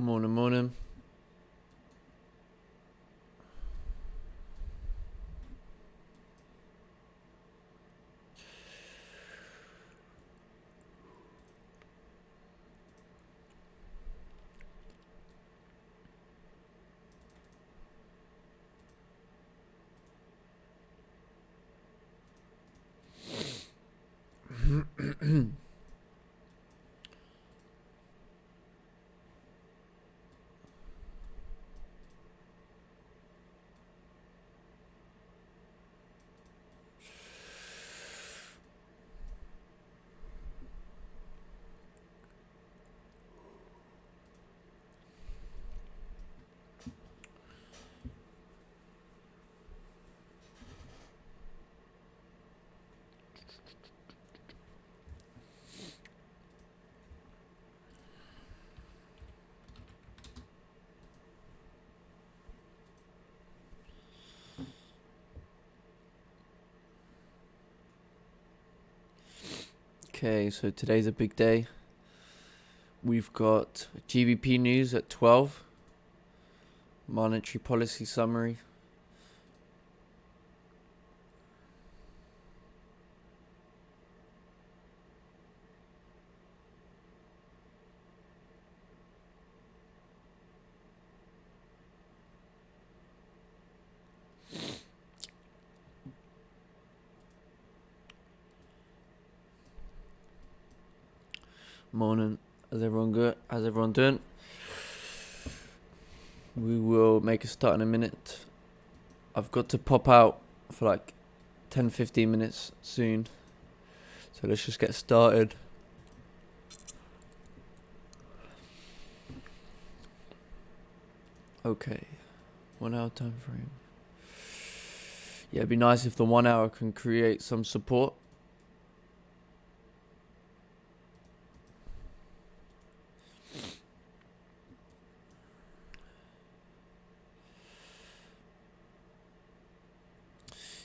Morning, morning. Okay, so today's a big day. We've got GBP news at 12. Monetary policy summary. Morning. How's everyone good? How's everyone doing? We will make a start in a minute. I've got to pop out for like 10-15 minutes soon. So let's just get started. Okay. 1 hour time frame. Yeah, it'd be nice if the 1 hour can create some support.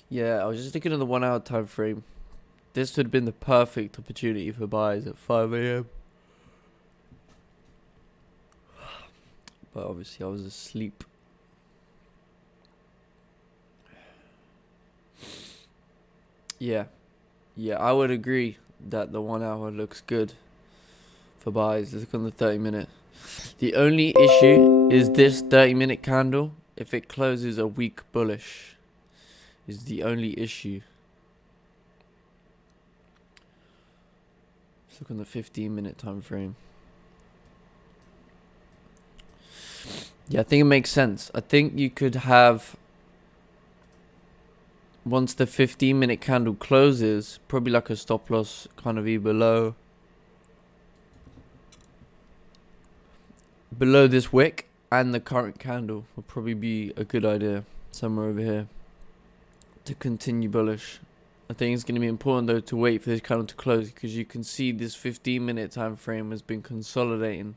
Yeah, I was just looking at the 1 hour time frame. This would have been the perfect opportunity for buys at 5 a.m. But obviously I was asleep. Yeah, I would agree that the 1 hour looks good for buys. Let's look on the 30-minute. The only issue is this 30-minute candle. If it closes a week bullish, is the only issue. Let's look on the 15-minute time frame. Yeah, I think it makes sense. I think you could have, once the 15-minute candle closes, probably like a stop loss kind of be below this wick, and the current candle will probably be a good idea somewhere over here to continue bullish. I think it's going to be important though to wait for this candle to close, because you can see this 15-minute time frame has been consolidating.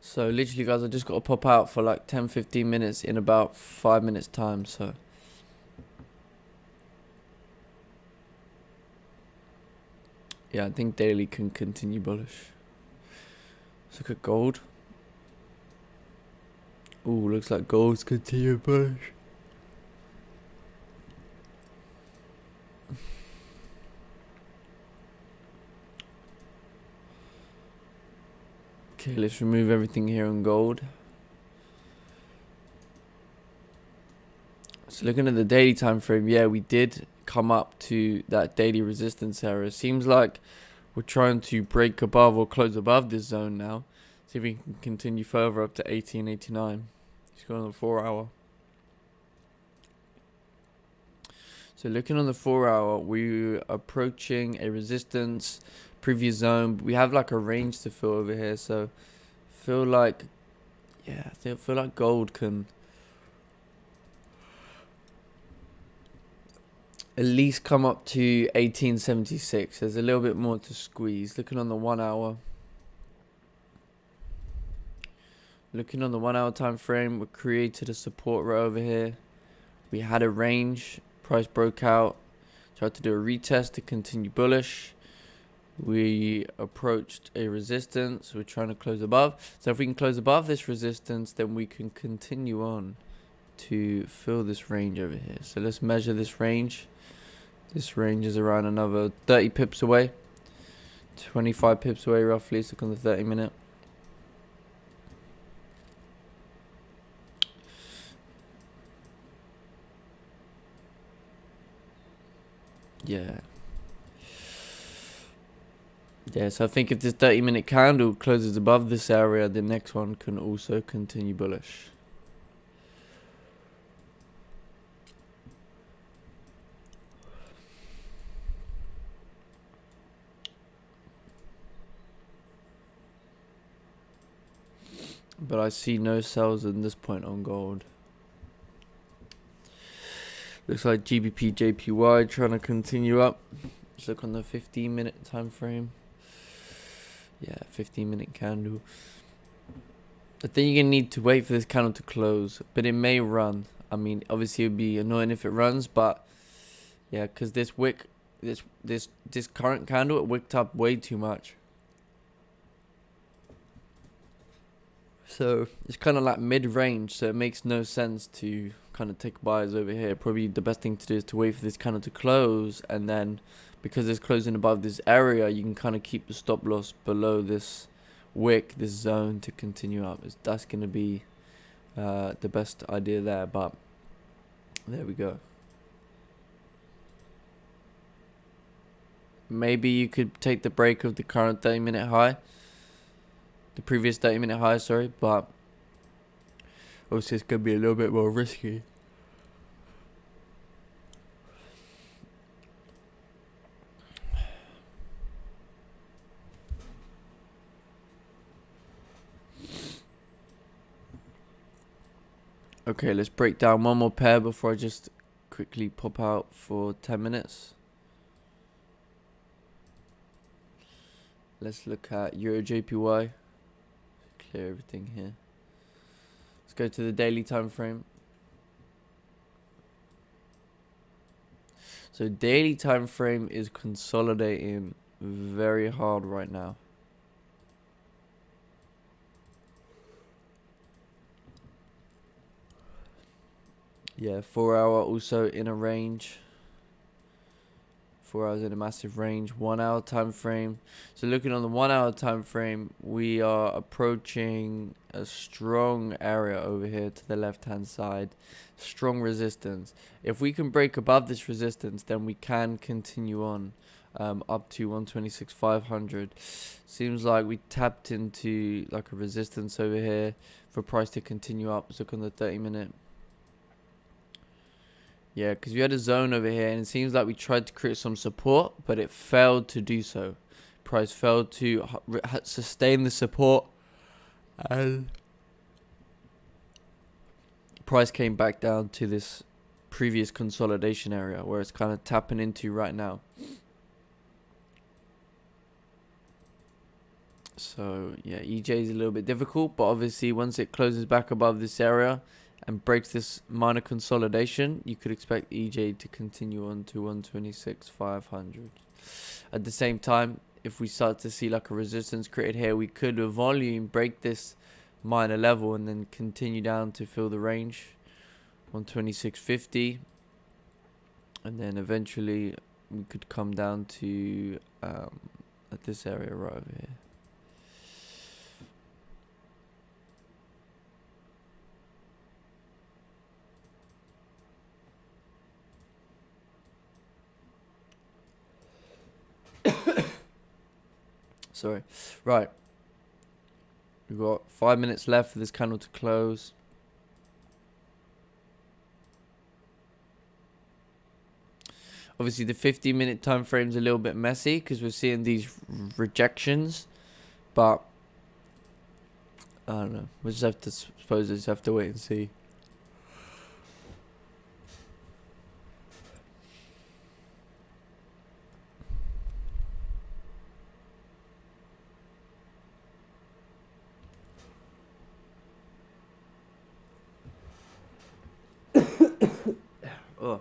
So literally guys, I just got to pop out for like 10-15 minutes in about 5 minutes time. So yeah, I think daily can continue bullish. Let's look at gold. Ooh, looks like gold's continue bullish. Okay, let's remove everything here on gold. So looking at the daily time frame, yeah, we did come up to that daily resistance area. Seems like we're trying to break above or close above this zone now. See if we can continue further up to 1889. Just going on the 4 hour. So looking on the 4 hour, we're approaching a resistance previous zone. We have like a range to fill over here, so feel like, yeah, I feel like gold can at least come up to 1876. There's a little bit more to squeeze. Looking on the 1 hour. Looking on the 1 hour time frame, we created a support right over here. We had a range. Price broke out. Tried to do a retest to continue bullish. We approached a resistance. We're trying to close above. So if we can close above this resistance, then we can continue on to fill this range over here. So let's measure this range. This range is around another 30 pips away. 25 pips away roughly. So on the 30 minute. Yeah. Yeah, so I think if this 30-minute candle closes above this area, the next one can also continue bullish. But I see no sells at this point on gold. Looks like GBP JPY trying to continue up. Let's look on the 15-minute time frame. Yeah, 15-minute candle. I think you're gonna need to wait for this candle to close, but it may run. I mean, obviously it would be annoying if it runs, but yeah, because this wick, this current candle, it wicked up way too much. So it's kind of like mid-range, so it makes no sense to kind of take buys over here. Probably the best thing to do is to wait for this candle to close, and then because it's closing above this area, you can kind of keep the stop loss below this wick, this zone, to continue up. That's going to be the best idea there, but there we go. Maybe you could take the break of the current 30-minute high. The previous 30-minute high, sorry, but obviously it's going to be a little bit more risky. Okay, let's break down one more pair before I just quickly pop out for 10 minutes. Let's look at Euro JPY. Clear everything here. Let's go to the daily time frame. So daily time frame is consolidating very hard right now. Yeah, 4 hour also in a range. 4 hours in a massive range. 1 hour time frame. So looking on the 1 hour time frame, we are approaching a strong area over here to the left hand side. Strong resistance. If we can break above this resistance, then we can continue on up to 126,500. Seems like we tapped into like a resistance over here for price to continue up. Let's look on the 30-minute. Yeah, because we had a zone over here, and it seems like we tried to create some support, but it failed to do so. Price failed to sustain the support, and price came back down to this previous consolidation area where it's kind of tapping into right now. So yeah, EJ is a little bit difficult, but obviously once it closes back above this area and breaks this minor consolidation, you could expect EJ to continue on to 126,500. At the same time, if we start to see like a resistance created here, we could with volume break this minor level and then continue down to fill the range, 126.50, and then eventually we could come down to at this area right over here. Sorry. Right. We've got 5 minutes left for this candle to close. Obviously, the 15-minute time frame is a little bit messy because we're seeing these rejections. But, I don't know. We just have to, suppose, just have to wait and see. Oh.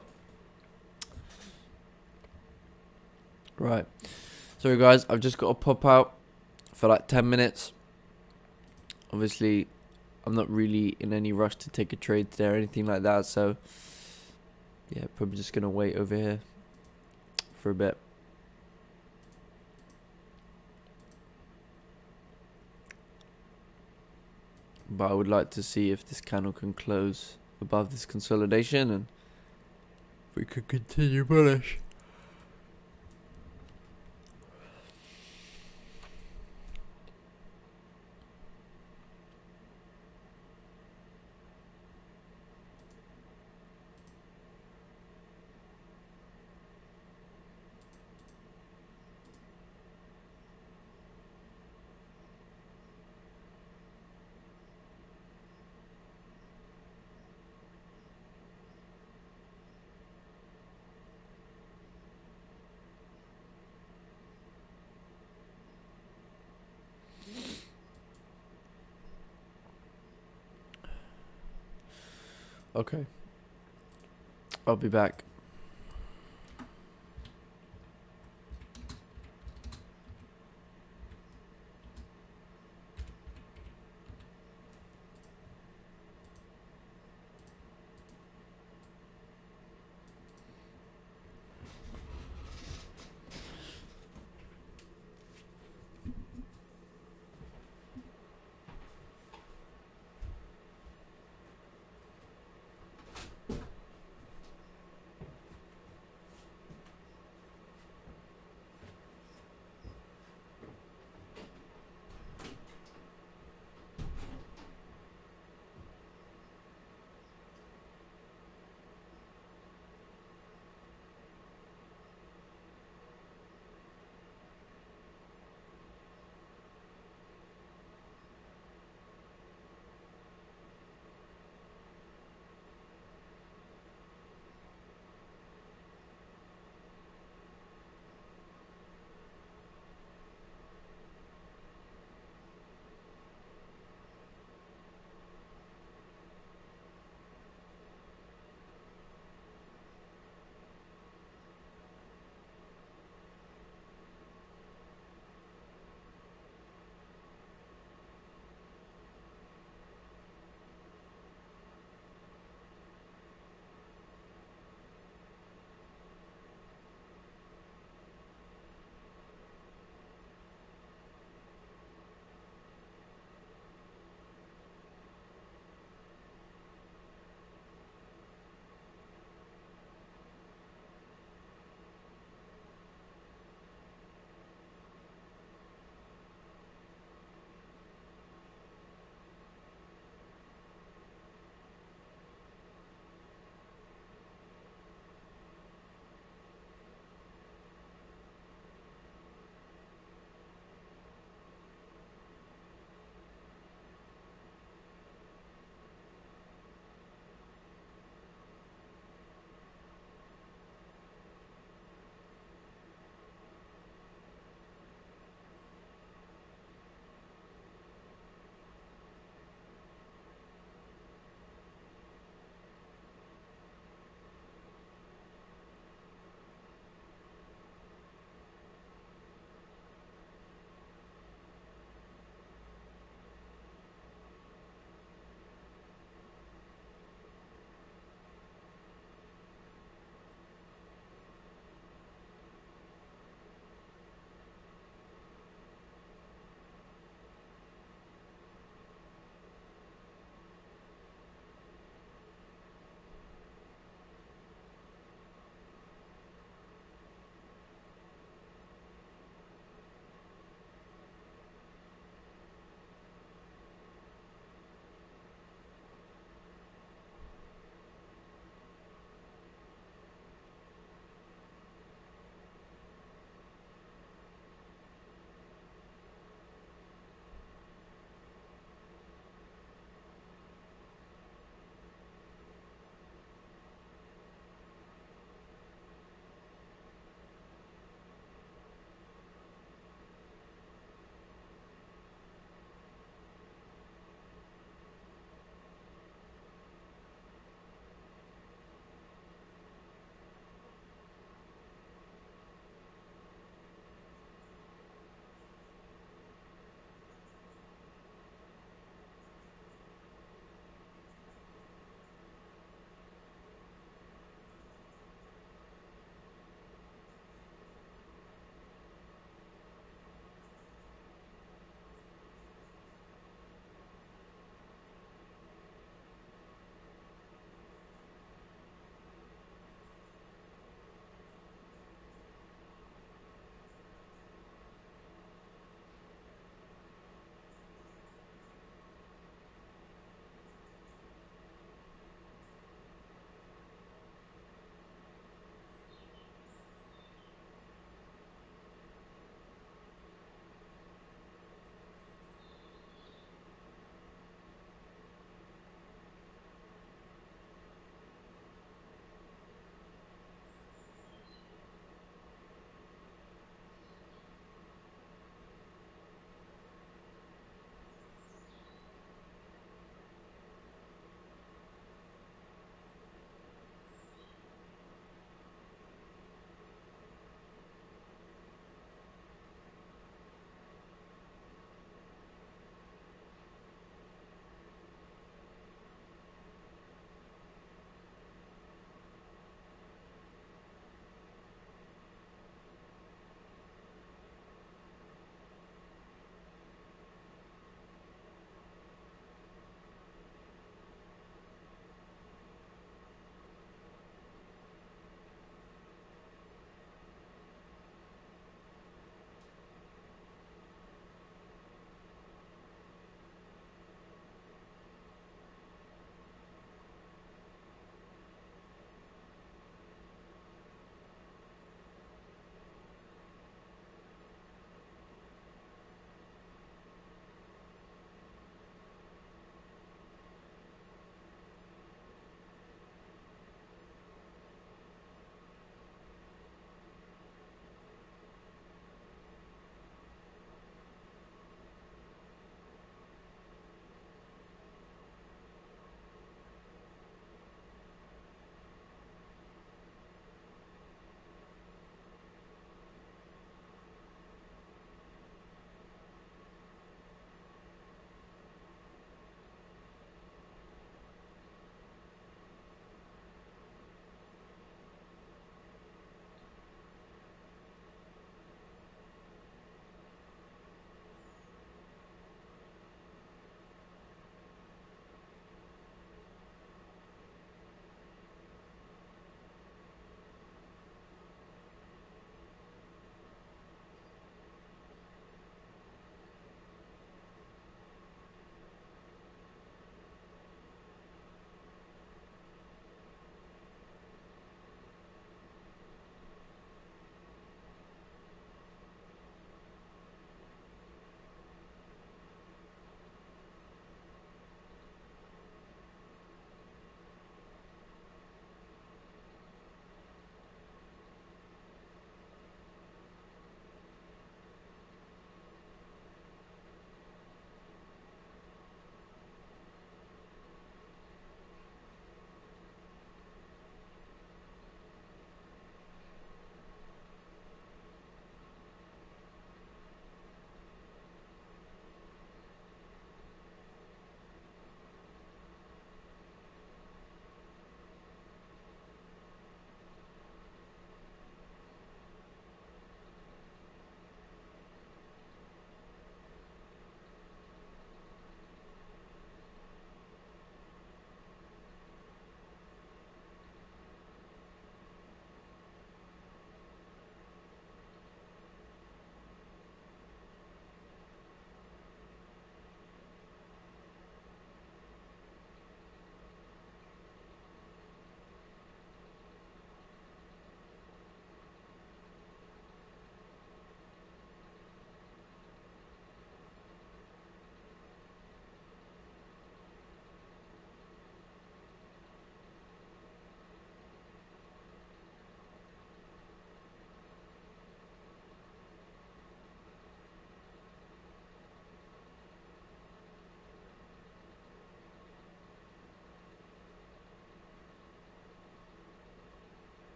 Right. Sorry guys, I've just got to pop out for like 10 minutes. Obviously, I'm not really in any rush to take a trade today or anything like that, so yeah, probably just gonna wait over here for a bit. But I would like to see if this candle can close above this consolidation and if we could continue bullish. Okay, I'll be back.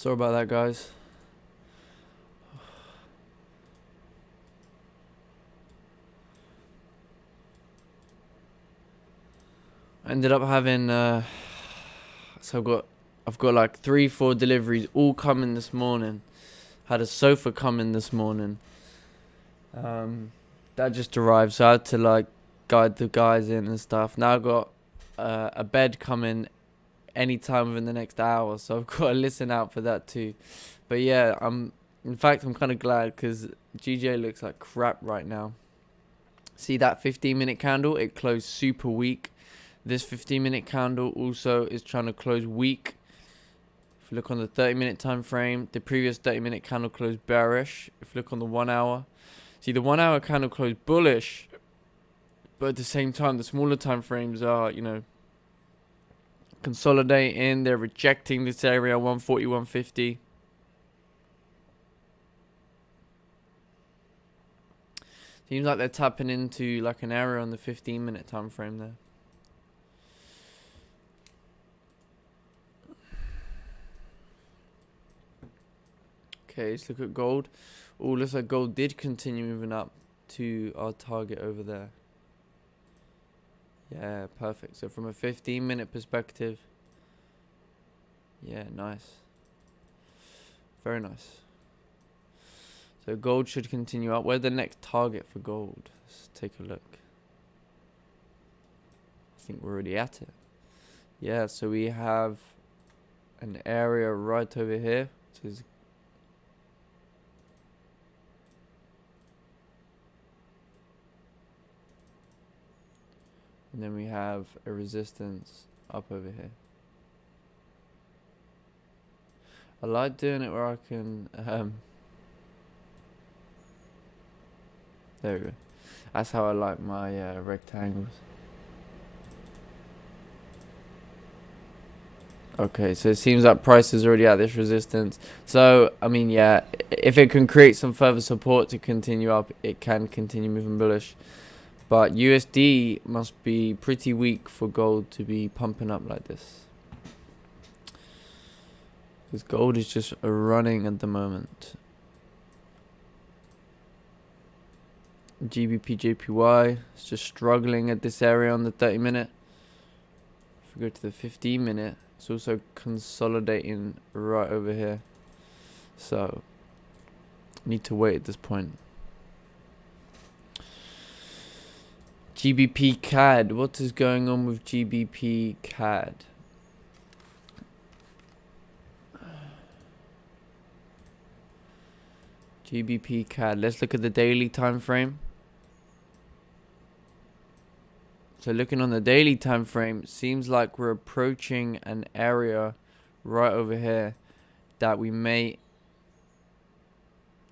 Sorry about that, guys. I ended up having so I've got like 3-4 deliveries all coming this morning. Had a sofa coming this morning. That just arrived, so I had to like guide the guys in and stuff. Now I've got a bed coming anytime within the next hour, so I've got to listen out for that too. But yeah, I'm kind of glad because GJ looks like crap right now. See that 15-minute candle? It closed super weak. This 15-minute candle also is trying to close weak. If you look on the 30-minute time frame, the previous 30-minute candle closed bearish. If you look on the 1 hour, see the 1 hour candle closed bullish, but at the same time the smaller time frames are, you know, consolidating. They're rejecting this area 140, 150. Seems like they're tapping into like an area on the 15-minute time frame there. Okay, let's look at gold. Oh, looks like gold did continue moving up to our target over there. Yeah, perfect. So from a 15-minute perspective, yeah, nice. Very nice. So gold should continue up. Where's the next target for gold? Let's take a look. I think we're already at it. Yeah, so we have an area right over here. And then we have a resistance up over here. I like doing it where I can there we go. That's how I like my rectangles. Okay, so it seems like price is already at this resistance. So, I mean, yeah, if it can create some further support to continue up, it can continue moving bullish. But USD must be pretty weak for gold to be pumping up like this. Because gold is just running at the moment. GBP JPY is just struggling at this area on the 30-minute. If we go to the 15-minute, it's also consolidating right over here. So, need to wait at this point. GBP CAD. What is going on with GBP CAD? GBP CAD. Let's look at the daily time frame. So looking on the daily time frame, seems like we're approaching an area right over here that we may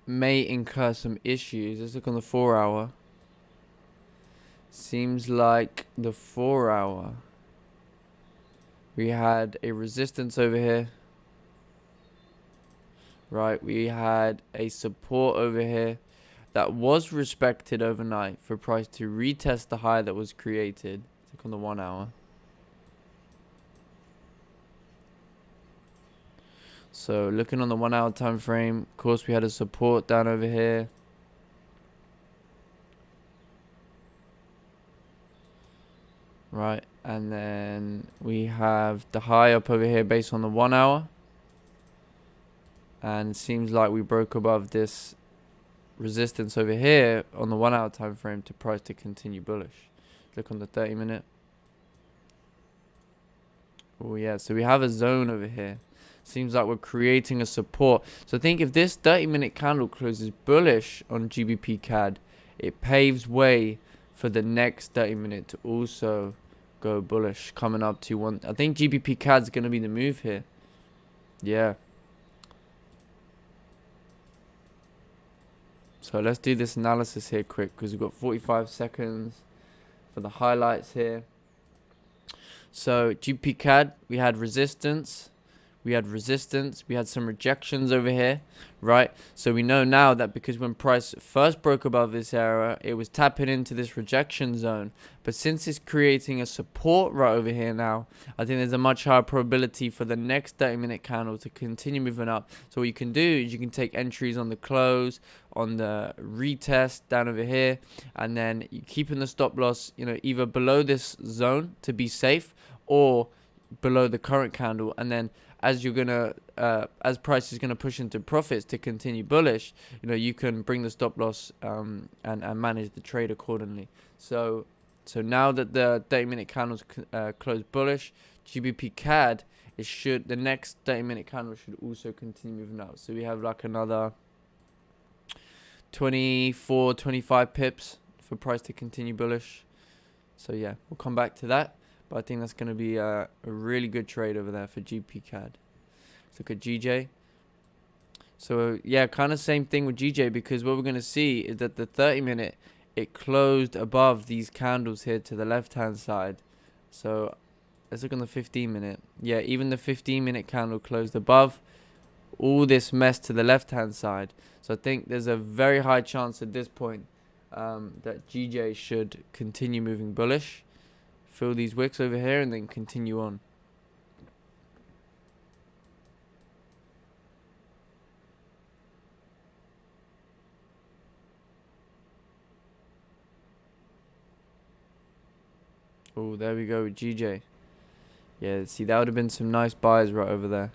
incur some issues. Let's look on the 4 hour. Seems like the 4 hour, we had a resistance over here. Right, we had a support over here that was respected overnight for price to retest the high that was created. Look on the 1 hour. So looking on the 1 hour time frame, of course we had a support down over here. Right, and then we have the high up over here based on the 1 hour. And it seems like we broke above this resistance over here on the 1 hour time frame to price to continue bullish. Look on the 30-minute. Oh yeah, so we have a zone over here. Seems like we're creating a support. So I think if this 30-minute candle closes bullish on GBP CAD, it paves way for the next 30-minute to also go bullish, coming up to one. I think GBP CAD is going to be the move here. Yeah. So let's do this analysis here quick, because we've got 45 seconds for the highlights here. So GBP CAD, we had resistance, we had resistance, we had some rejections over here, right? So we know now that because when price first broke above this area, it was tapping into this rejection zone. But since it's creating a support right over here now, I think there's a much higher probability for the next 30-minute candle to continue moving up. So what you can do is you can take entries on the close, on the retest down over here, and then you keeping the stop loss, you know, either below this zone to be safe or below the current candle. And then as you're gonna as price is gonna push into profits to continue bullish, you know, you can bring the stop loss and manage the trade accordingly. So now that the 30-minute candles closed bullish, GBP CAD, the next 30-minute candle should also continue moving up. So we have like another 24, 25 pips for price to continue bullish. So yeah, we'll come back to that. But I think that's going to be a really good trade over there for GP CAD. Let's look at GJ. So yeah, kind of same thing with GJ, because what we're going to see is that the 30-minute, it closed above these candles here to the left-hand side. So let's look on the 15-minute. Yeah, even the 15-minute candle closed above all this mess to the left-hand side. So I think there's a very high chance at this point that GJ should continue moving bullish. Fill these wicks over here and then continue on. Oh, there we go with GJ. Yeah, see, that would have been some nice buys right over there.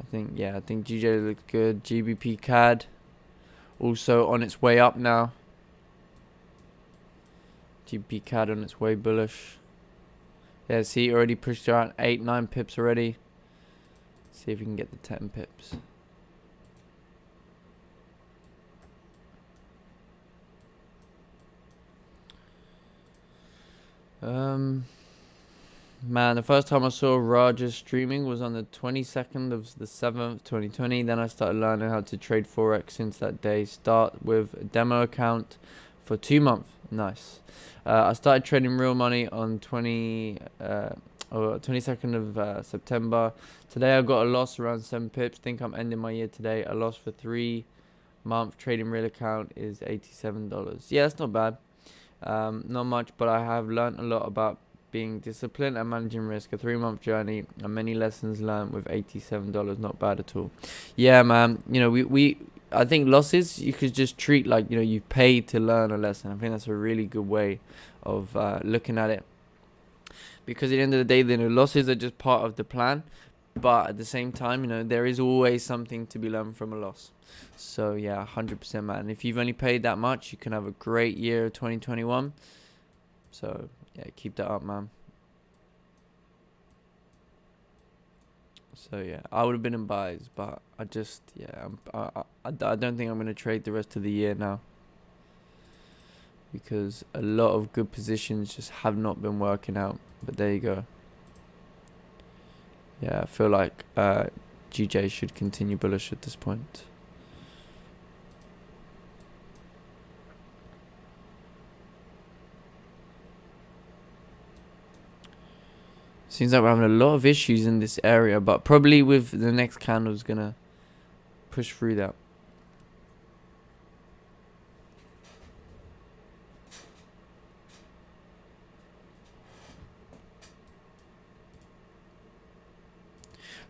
I think GJ looks good. GBP CAD also on its way up now. GBP CAD on its way bullish. Yeah, see, already pushed around 8-9 pips already. See if we can get the 10 pips. Man, the first time I saw Raja streaming was on the 22nd of the 7th, 2020. Then I started learning how to trade Forex since that day. Start with a demo account for 2 months. Nice. I started trading real money on 22nd of September. Today I got a loss around 7 pips. Think I'm ending my year today. A loss for 3-month trading real account is $87. Yeah, that's not bad. Not much, but I have learned a lot about being disciplined and managing risk. A 3-month journey and many lessons learned with $87. Not bad at all. Yeah, man. You know, I think losses you could just treat like, you know, you paid to learn a lesson. I think that's a really good way of looking at it, because at the end of the day, you know, losses are just part of the plan, but at the same time, you know, there is always something to be learned from a loss. So yeah, 100%, man. If you've only paid that much, you can have a great year of 2021. So yeah, keep that up, man. So yeah, I would have been in buys, but I just, yeah, I don't think I'm going to trade the rest of the year now, because a lot of good positions just have not been working out. But there you go. Yeah, I feel like GJ should continue bullish at this point. Seems like we're having a lot of issues in this area, but probably with the next candle is gonna push through that.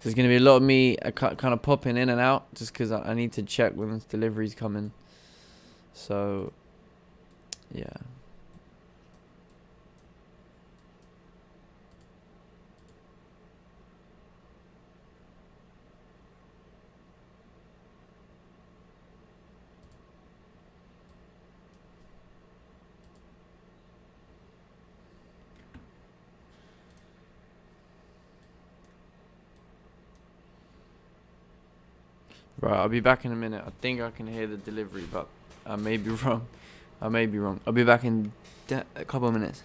There's gonna be a lot of me kind of popping in and out just because I need to check when this delivery's coming. So yeah. Right, I'll be back in a minute. I think I can hear the delivery, but I may be wrong. I may be wrong. I'll be back in a couple of minutes.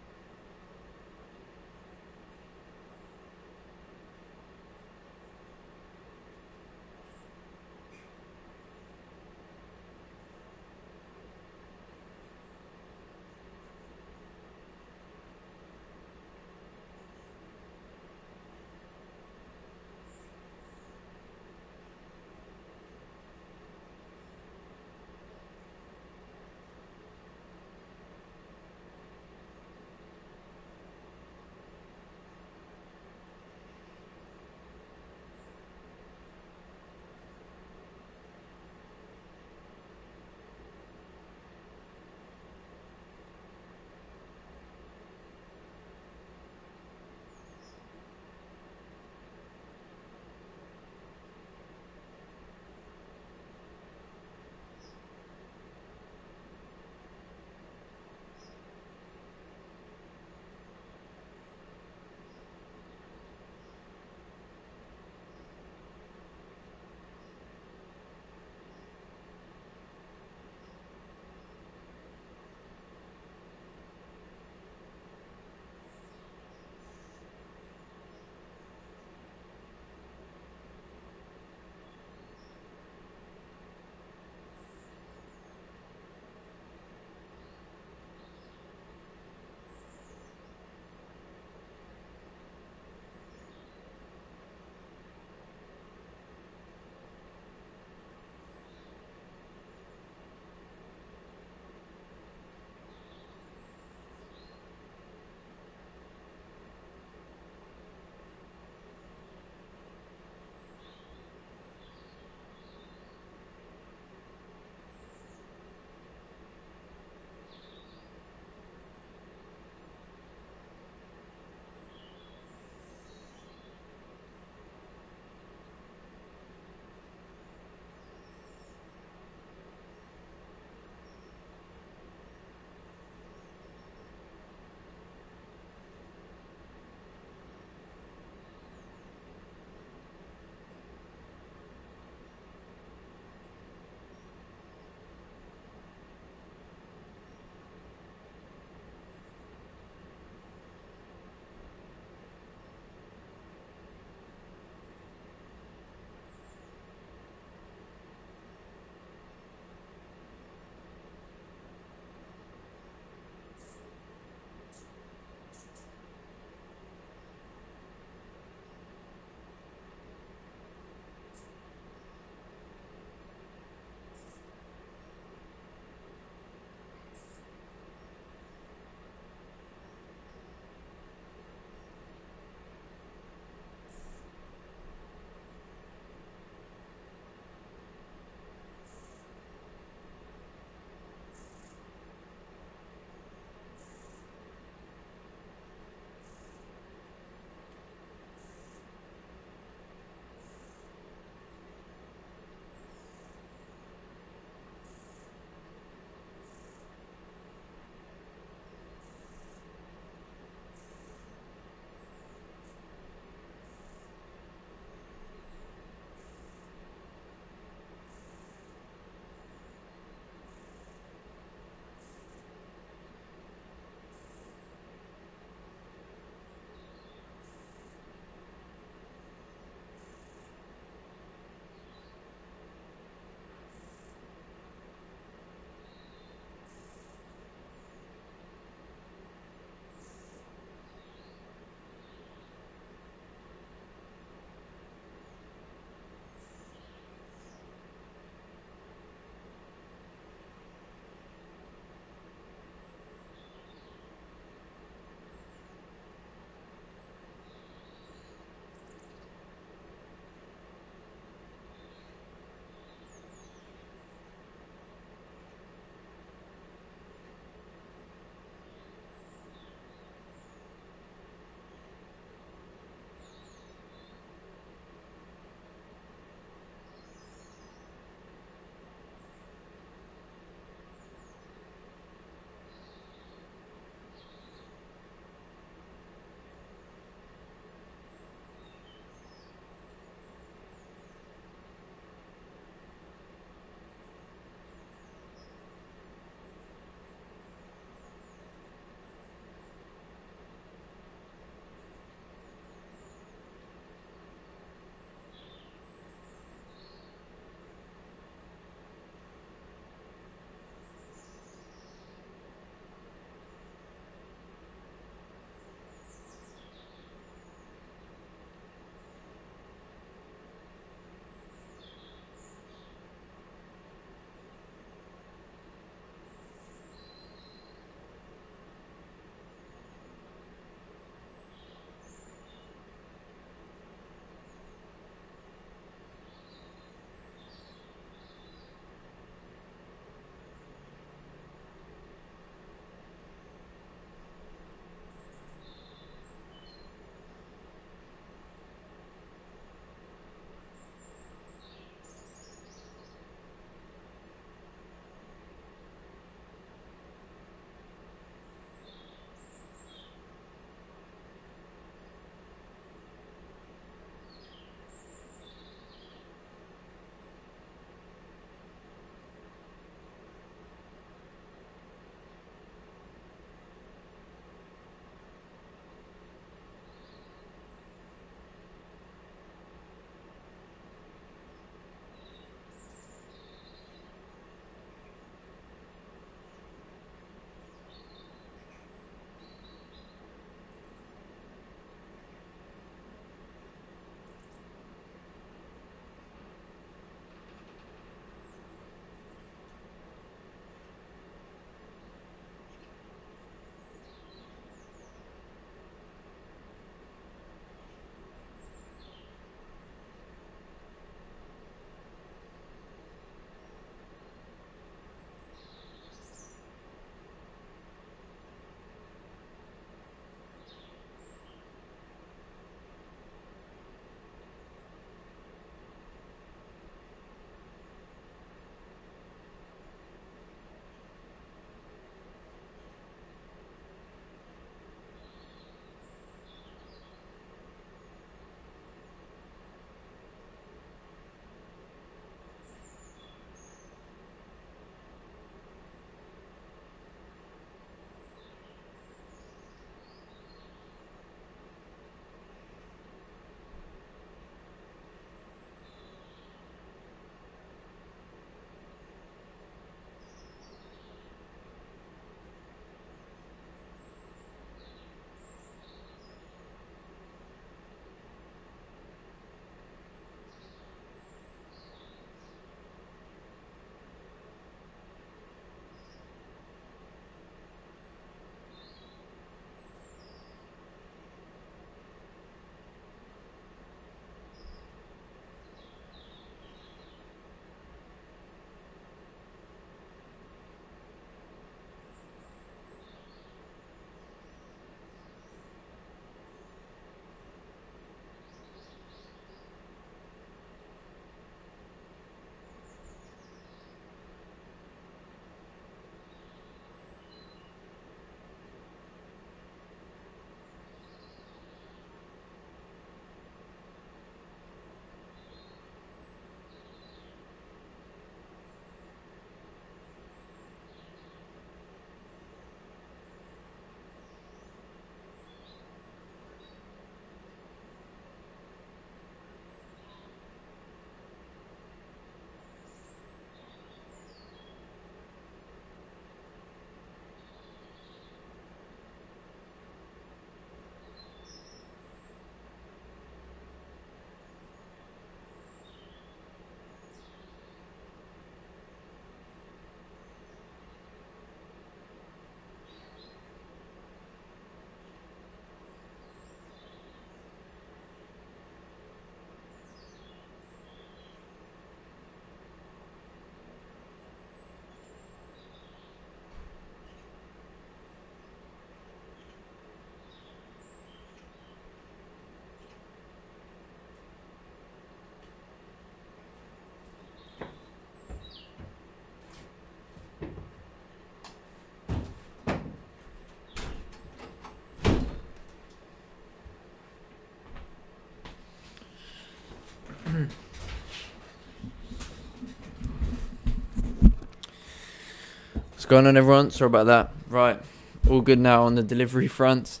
What's going on, everyone? Sorry about that. Right, all good now on the delivery front.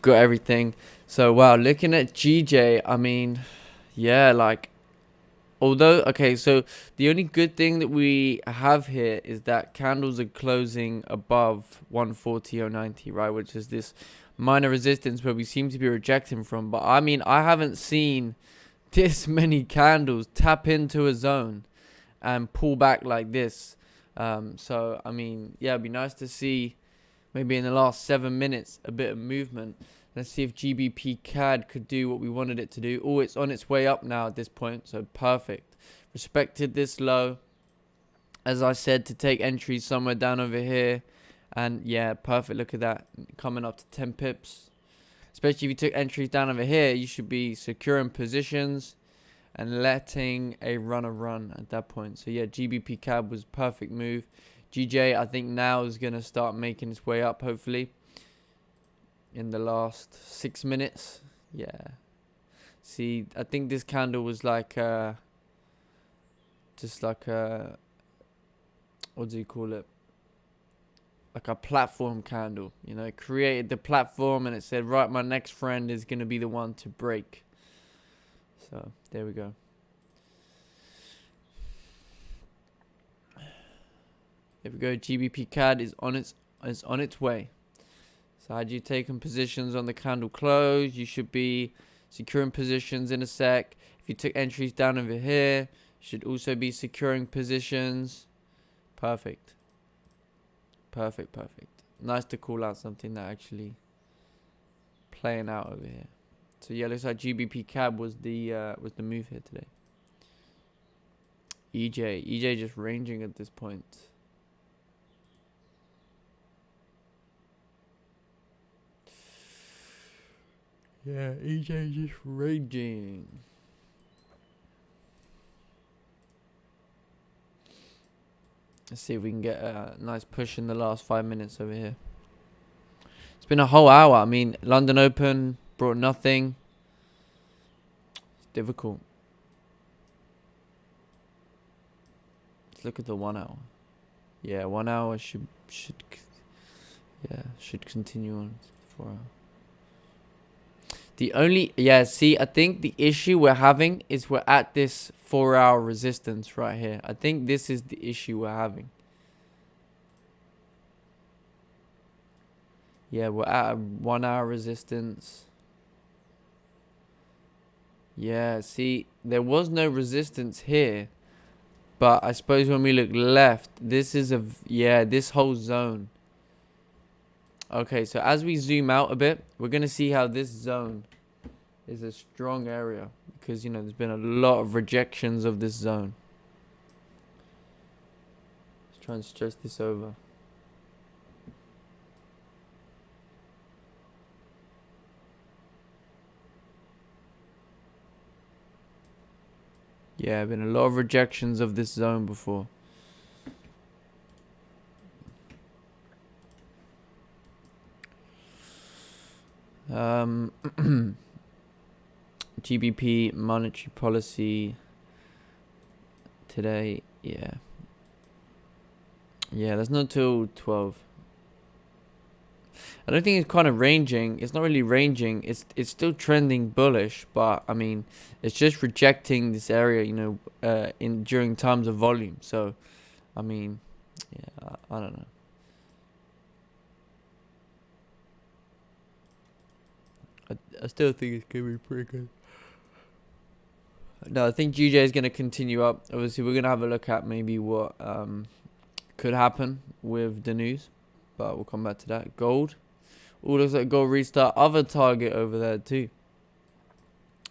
Got everything. So wow, looking at GJ, I mean, yeah, like, although, okay, so the only good thing that we have here is that candles are closing above 140.090, right, which is this minor resistance where we seem to be rejecting from. But I mean, I haven't seen this many candles tap into a zone and pull back like this. So I mean, yeah, it'd be nice to see maybe in the last 7 minutes a bit of movement. Let's see if GBP CAD could do what we wanted it to do. Oh, it's on its way up now at this point, so perfect. Respected this low, as I said, to take entries somewhere down over here. And yeah, perfect. Look at that, coming up to 10 pips. Especially if you took entries down over here, you should be securing positions and letting a runner run at that point. So yeah, GBP CAD was perfect move. GJ, I think now is going to start making its way up, hopefully, in the last 6 minutes. Yeah. See, I think this candle was like, just like a, what do you call it? Like a platform candle. You know, it created the platform and it said, right, my next friend is going to be the one to break. So, there we go. There we go. GBP CAD is on its way. So had you taken positions on the candle close, you should be securing positions in a sec. If you took entries down over here, you should also be securing positions. Perfect. Perfect, perfect. Nice to call out something that actually playing out over here. So yeah, looks like GBP CAD was the move here today. EJ just ranging at this point. Yeah, EJ just raging. Let's see if we can get a nice push in the last 5 minutes over here. It's been a whole hour. I mean, London Open brought nothing. It's difficult. Let's look at the 1 hour. Yeah, 1 hour should continue on 4 hours. The only, see, I think the issue we're having is we're at this 4 hour resistance right here. I think this is the issue we're having. Yeah, we're at a 1 hour resistance. Yeah, see, there was no resistance here. But I suppose when we look left, this is this whole zone. Okay, so as we zoom out a bit, we're going to see how this zone is a strong area. Because, you know, there's been a lot of rejections of this zone. Let's try and stretch this over. Yeah, been a lot of rejections of this zone before. GBP monetary policy today, yeah, that's not till 12. I don't think it's kind of ranging. It's not really ranging. It's still trending bullish, but I mean, it's just rejecting this area, you know, during times of volume. So, I mean, yeah, I don't know. I still think it's gonna be pretty good. No, I think GJ is gonna continue up. Obviously, we're gonna have a look at maybe what could happen with the news, but we'll come back to that. Gold. Oh, looks like gold restart. Other target over there too.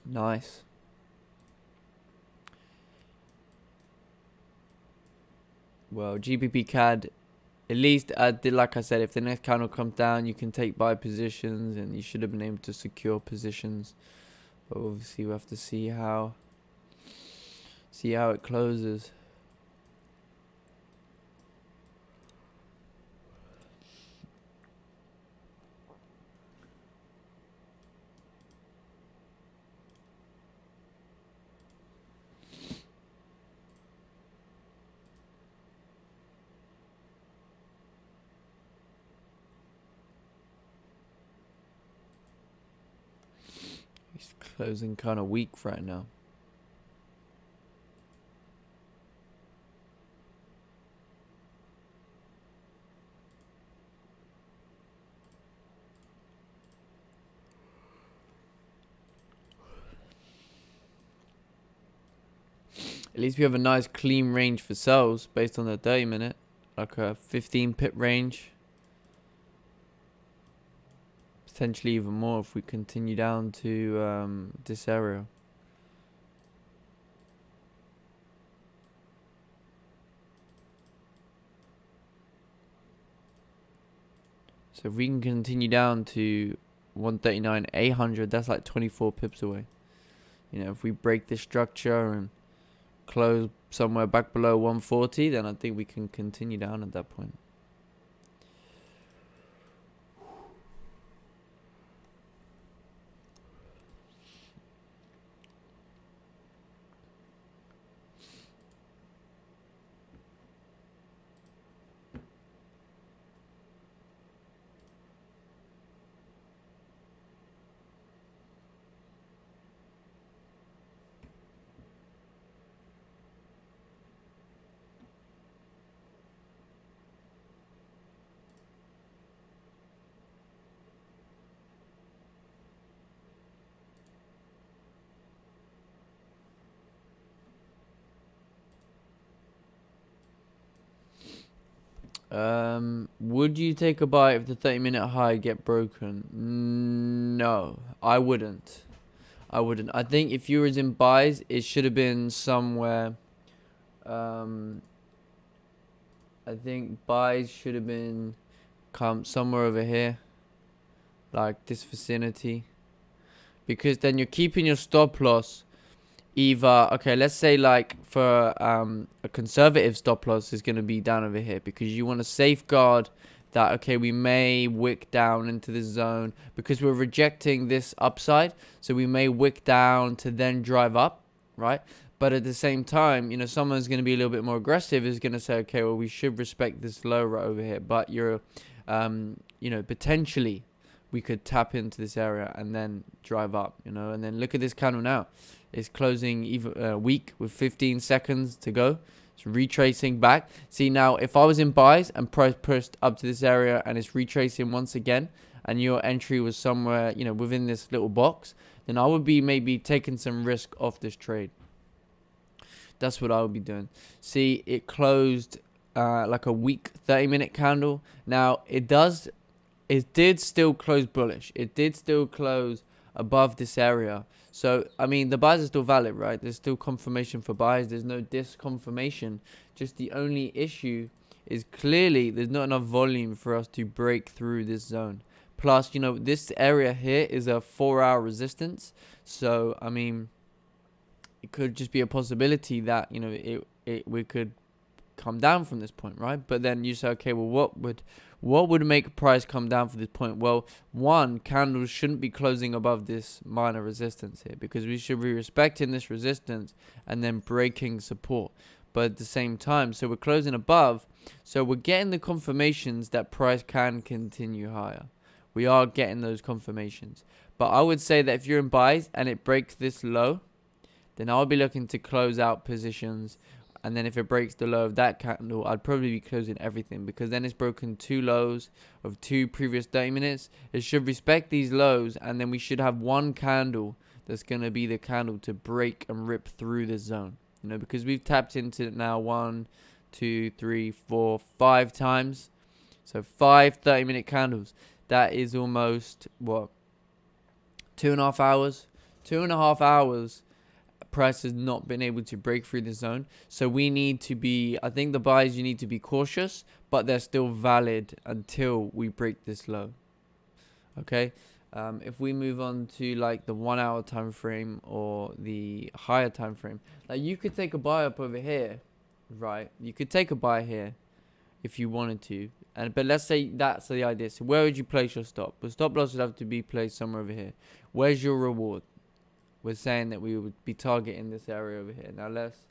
Nice. Well, GBP CAD, at least like I said, if the next candle comes down, you can take buy positions, and you should have been able to secure positions. But obviously, we have to see how it closes. Closing kind of weak right now. At least we have a nice clean range for sells based on the 30 minute. Like a 15 pip range. Potentially even more if we continue down to this area. So if we can continue down to 139,800, that's like 24 pips away. You know, if we break this structure and close somewhere back below 140, then I think we can continue down at that point. Would you take a buy if the 30-minute high get broken? No, I wouldn't. I think if you was in buys, it should have been somewhere. I think buys should have been come somewhere over here, like this vicinity, because then you're keeping your stop loss. Either, okay, let's say like for a conservative stop loss is going to be down over here because you want to safeguard that, okay, we may wick down into this zone because we're rejecting this upside. So we may wick down to then drive up, right? But at the same time, you know, someone's going to be a little bit more aggressive, is going to say, okay, well, we should respect this low right over here. But you're, you know, potentially we could tap into this area and then drive up, you know. And then look at this candle now. It's closing even weak with 15 seconds to go. It's retracing back. See, now if I was in buys and price pushed up to this area and it's retracing once again, and your entry was somewhere, you know, within this little box, then I would be maybe taking some risk off this trade. That's what I would be doing. See, it closed like a weak 30-minute candle. Now it did still close bullish. It did still close above this area. So, I mean, the buys are still valid, right? There's still confirmation for buys. There's no disconfirmation. Just the only issue is clearly there's not enough volume for us to break through this zone. Plus, you know, this area here is a 4-hour resistance. So, I mean, it could just be a possibility that, you know, we could come down from this point, right? But then you say, okay, well, what would make a price come down from this point? Well, one, candles shouldn't be closing above this minor resistance here because we should be respecting this resistance and then breaking support. But at the same time, so we're closing above, so we're getting the confirmations that price can continue higher. We are getting those confirmations. But I would say that if you're in buys and it breaks this low, then I'll be looking to close out positions. And then if it breaks the low of that candle, I'd probably be closing everything because then it's broken two lows of two previous 30 minutes. It should respect these lows, and then we should have one candle that's going to be the candle to break and rip through this zone. You know, because we've tapped into it now 1, 2, 3, 4, 5 times. So 5 30-minute candles. That is almost, what, 2.5 hours? 2.5 hours. Price has not been able to break through the zone, so we need to be, I think the buys, you need to be cautious, but they're still valid until we break this low. Okay, if we move on to like the 1 hour time frame or the higher time frame, like you could take a buy up over here, right? You could take a buy here if you wanted to, but let's say that's the idea. So where would you place your stop? The stop loss would have to be placed somewhere over here. Where's your reward? We're saying that we would be targeting this area over here. Now let's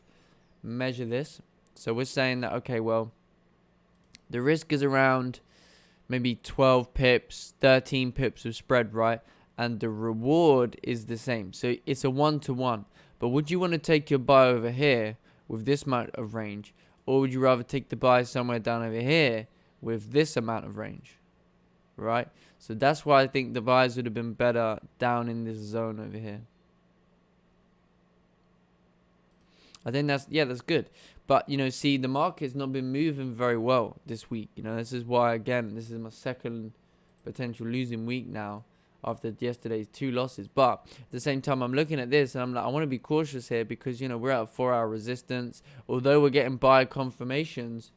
measure this. So we're saying that, okay, well, the risk is around maybe 12 pips, 13 pips of spread, right? and the reward is the same. So it's a 1-to-1. But would you want to take your buy over here with this amount of range, or would you rather take the buy somewhere down over here with this amount of range, right? So that's why I think the buys would have been better down in this zone over here. I think that's good. But, see, the market's not been moving very well this week. This is why, again, this is my second potential losing week now after yesterday's 2 losses. But at the same time, I'm looking at this and I'm like, I want to be cautious here because, we're at a 4-hour resistance. Although we're getting buy confirmations,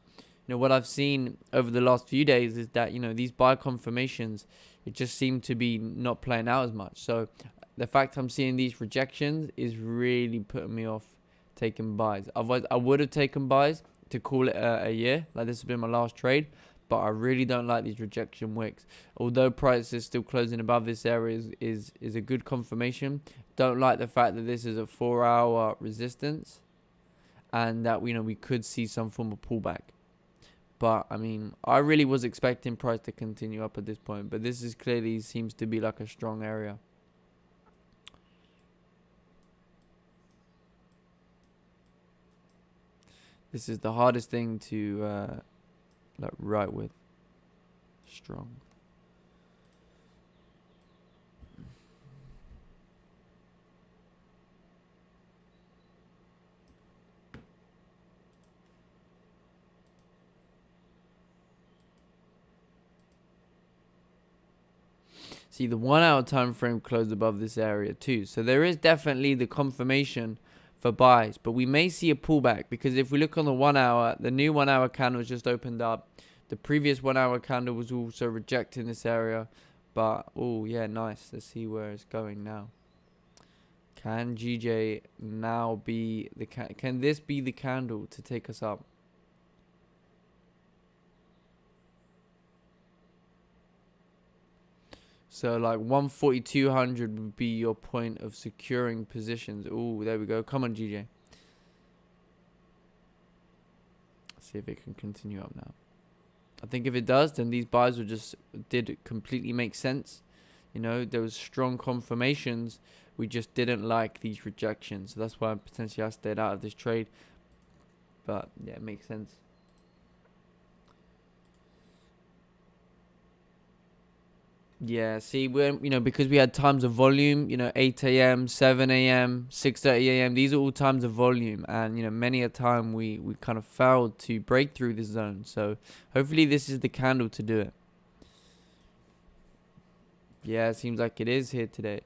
what I've seen over the last few days is that, these buy confirmations, it just seem to be not playing out as much. So the fact I'm seeing these rejections is really putting me off taking buys. Otherwise, I would have taken buys to call it a year. Like, this has been my last trade. But I really don't like these rejection wicks. Although price is still closing above this area is a good confirmation. Don't like the fact that this is a 4-hour resistance and that we could see some form of pullback. But I mean, I really was expecting price to continue up at this point, but this is clearly seems to be like a strong area. This is the hardest thing to write with. Strong. See, the 1-hour time frame closed above this area too. So there is definitely the confirmation for buys, but we may see a pullback because if we look on the 1-hour, the new 1-hour candle has just opened up. The previous 1-hour candle was also rejecting this area, but oh yeah, nice. Let's see where it's going now. Can GJ now be the can this be the candle to take us up? So like 14200 would be your point of securing positions. Oh, there we go. Come on, GJ. Let's see if it can continue up now. I think if it does, then these buys did completely make sense. There was strong confirmations. We just didn't like these rejections. So that's why potentially I stayed out of this trade. But yeah, it makes sense. Yeah, see, we're, because we had times of volume, 8 a.m., 7 a.m., 6:30 a.m., these are all times of volume. And, many a time we kind of failed to break through this zone. So hopefully this is the candle to do it. Yeah, it seems like it is here today.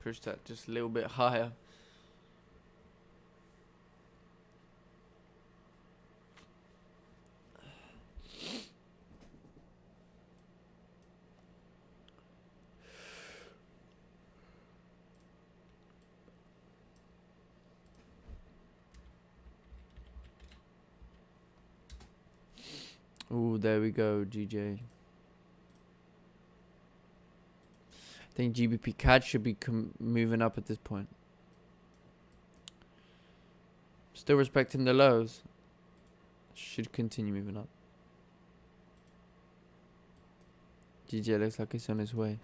Push that just a little bit higher. Oh, there we go, GJ. I think GBP CAD should be moving up at this point. Still respecting the lows. Should continue moving up. GJ looks like it's on his way.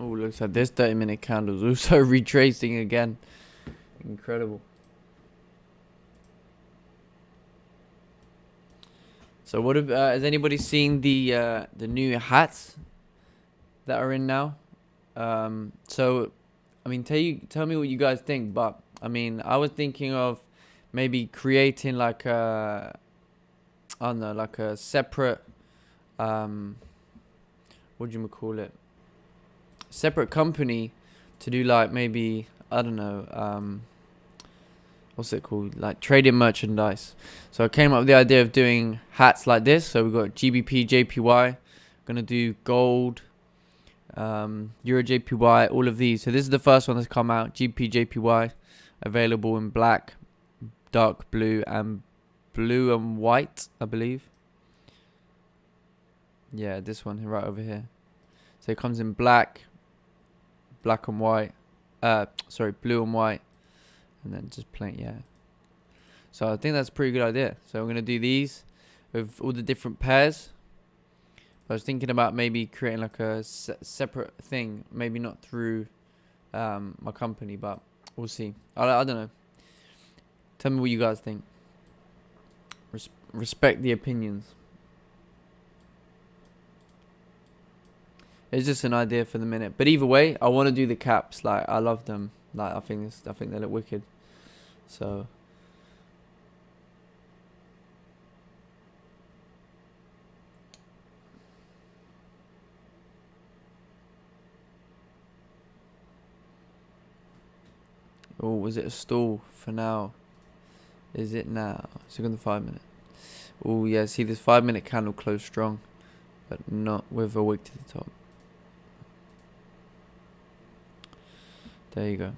Oh, looks like this 30-minute candle is also retracing again. Incredible. So what has anybody seen the new hats that are in now? So I mean, tell me what you guys think. But I mean, I was thinking of maybe creating like I don't know, like a separate what do you call it? Separate company to do like maybe I don't know what's it called, like trading merchandise. So I came up with the idea of doing hats like this. So we've got GBP, JPY, gonna do gold, Euro JPY, all of these. So this is the first one that's come out, GBP JPY, available in black, dark blue, and blue and white, I believe. Yeah, this one right over here. So it comes in black, black and white, sorry, blue and white, and then just plain, yeah. So I think that's a pretty good idea. So I'm going to do these with all the different pairs. I was thinking about maybe creating like a separate thing, maybe not through my company, but we'll see. I don't know. Tell me what you guys think. Respect the opinions. It's just an idea for the minute, but either way, I want to do the caps. Like I love them. Like I think they look wicked. So. Oh, was it a stall for now? Is it now? It's on the 5 minute. Oh yeah, see this 5 minute candle closed strong, but not with a wick to the top. There you go.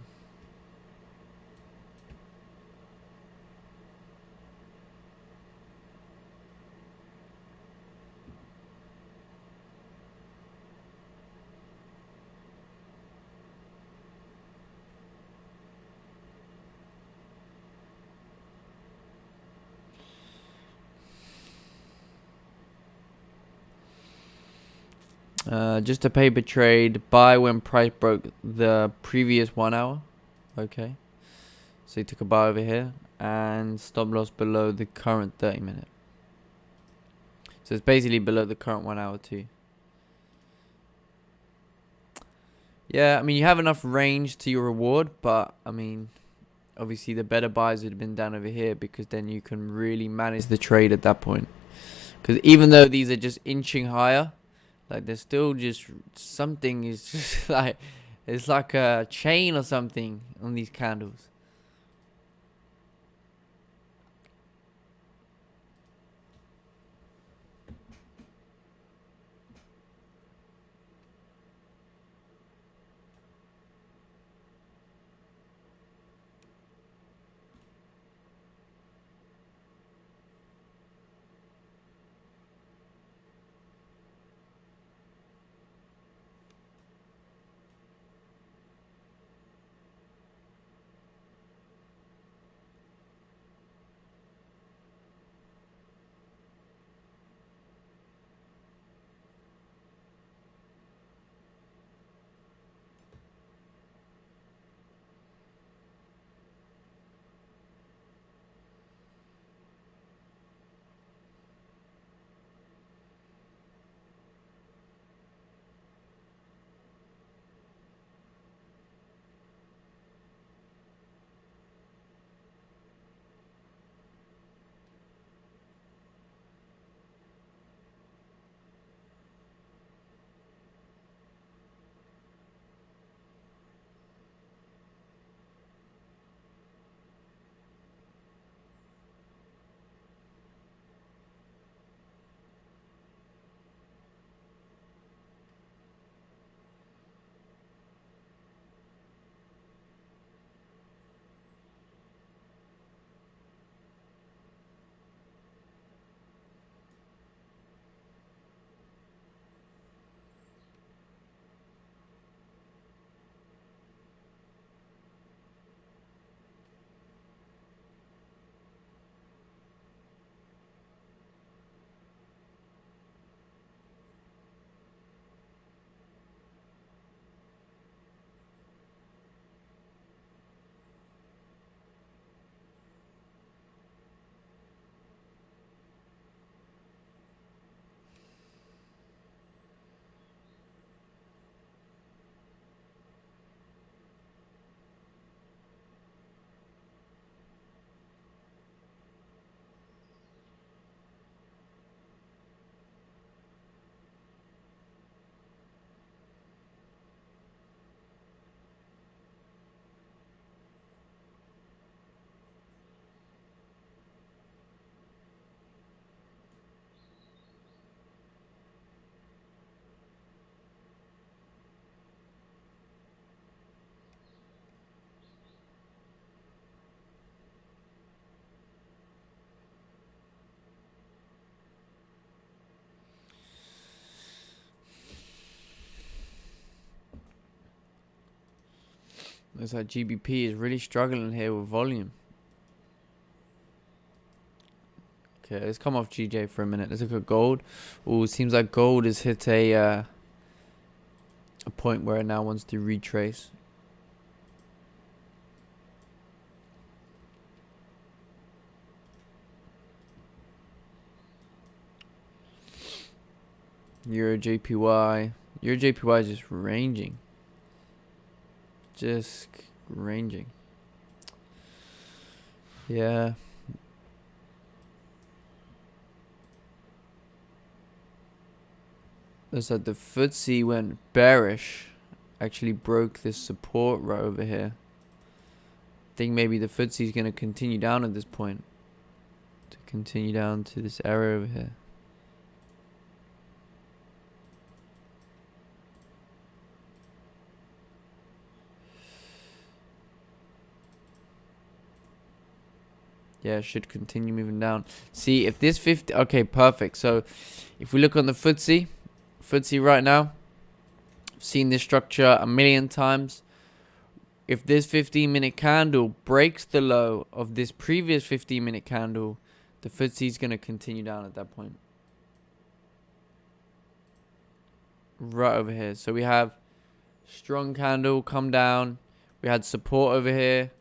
Just a paper trade. Buy when price broke the previous 1 hour. Okay. So you took a buy over here and stop loss below the current 30 minute. So it's basically below the current 1 hour too. Yeah, I mean you have enough range to your reward, but I mean obviously the better buys would have been down over here because then you can really manage the trade at that point. Because even though these are just inching higher, like there's still just something is just like it's like a chain or something on these candles. Looks like GBP is really struggling here with volume. Okay, let's come off GJ for a minute. Let's look at gold. Oh, it seems like gold has hit a point where it now wants to retrace. Euro JPY. Euro JPY is just ranging. Just ranging. Yeah. Looks like the FTSE went bearish. Actually broke this support right over here. I think maybe the FTSE is going to continue down at this point. To continue down to this area over here. Yeah, it should continue moving down. See, if this 50... Okay, perfect. So, if we look on the FTSE right now, I've seen this structure a million times. If this 15-minute candle breaks the low of this previous 15-minute candle, the FTSE is going to continue down at that point. Right over here. So, we have strong candle come down. We had support over here.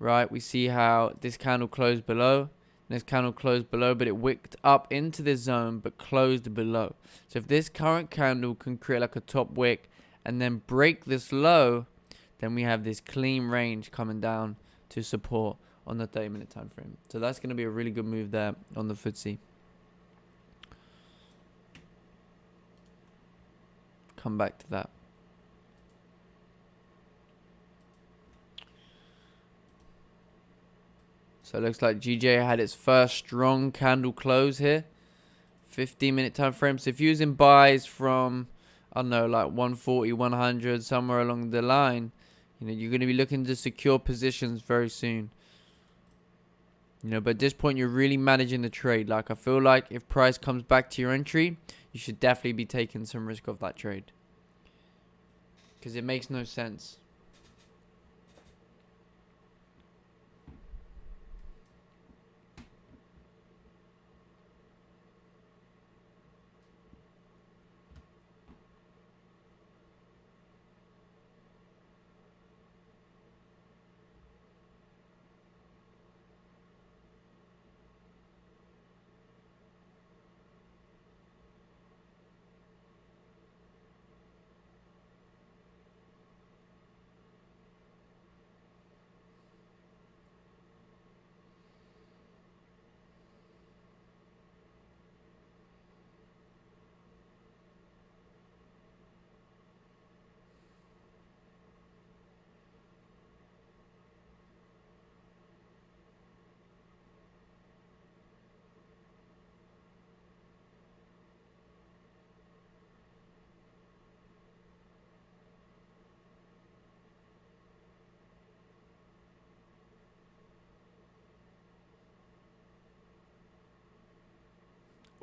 Right, we see how this candle closed below. This candle closed below, but it wicked up into this zone, but closed below. So if this current candle can create like a top wick and then break this low, then we have this clean range coming down to support on the 30-minute time frame. So that's going to be a really good move there on the FTSE. Come back to that. So it looks like GJ had its first strong candle close here. 15-minute time frame. So if you're using buys from, I don't know, like 140, 100, somewhere along the line, you know, you're going to be looking to secure positions very soon. You know, but at this point, you're really managing the trade. Like, I feel like if price comes back to your entry, you should definitely be taking some risk off that trade. Because it makes no sense.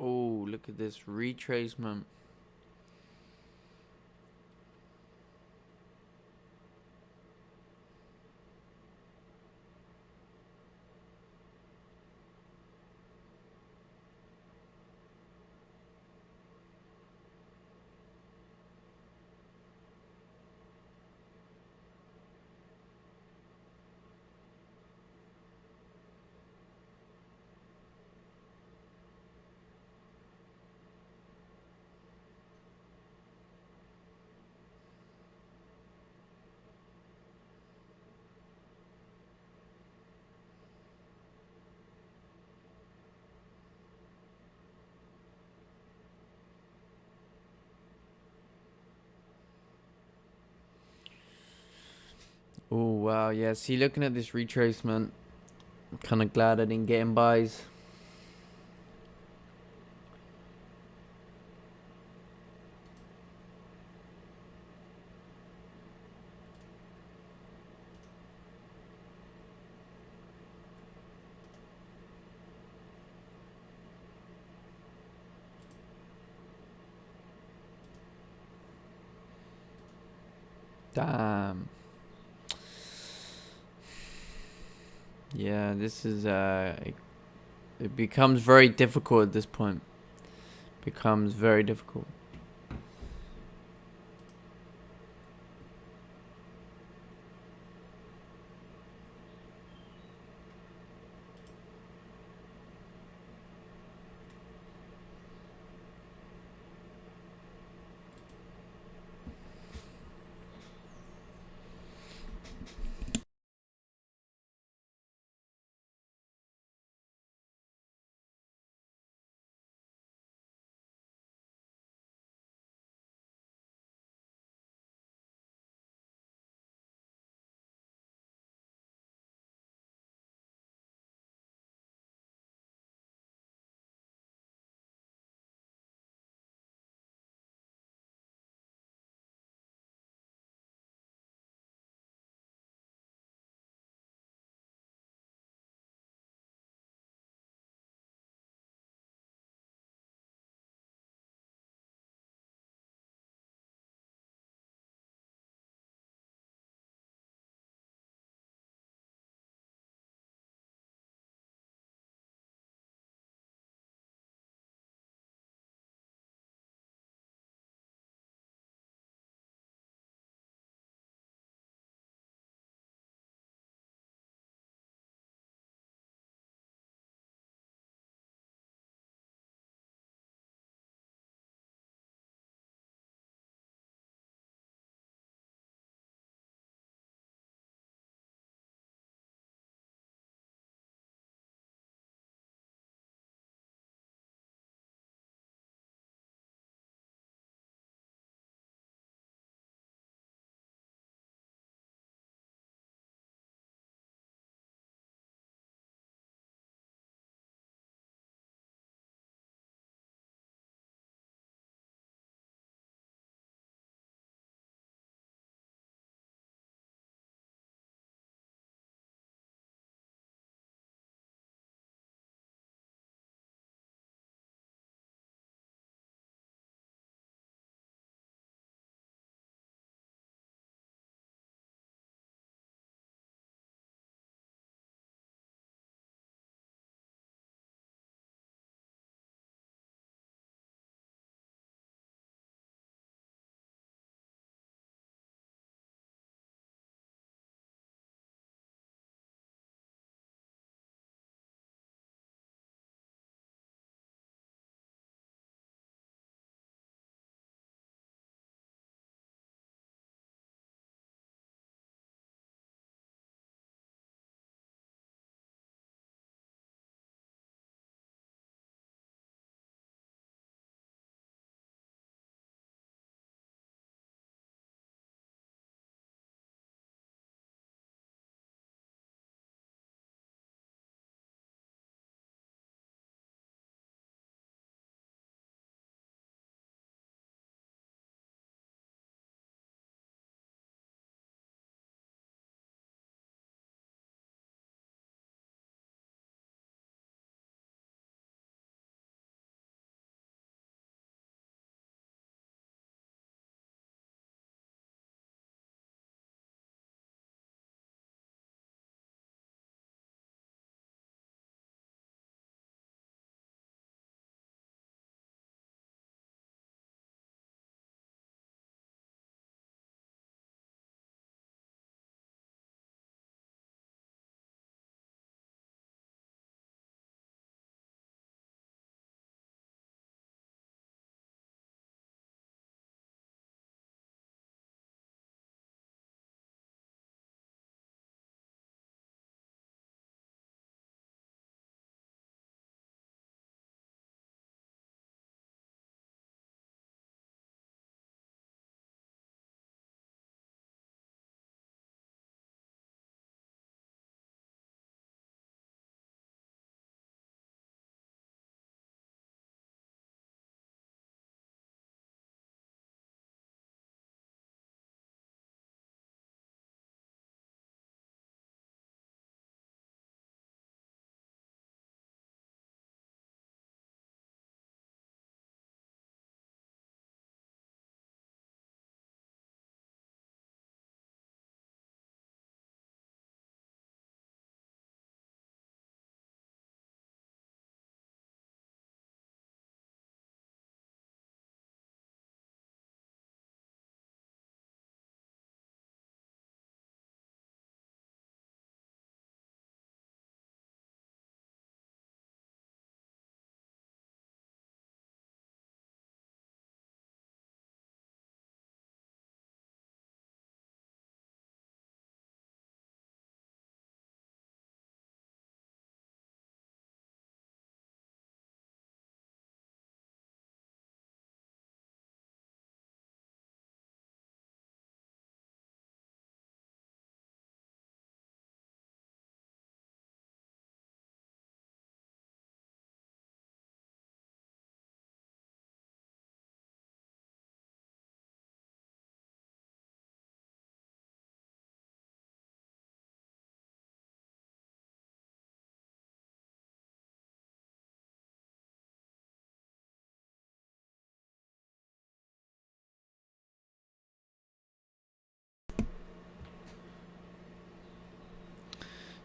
Oh, look at this retracement. Oh, wow. Yeah, see, looking at this retracement, I'm kind of glad I didn't get in buys. Damn. Yeah, this is it becomes very difficult at this point. Becomes very difficult.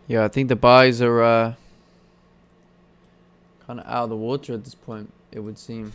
Yeah, I think the buys are kind of out of the water at this point, it would seem.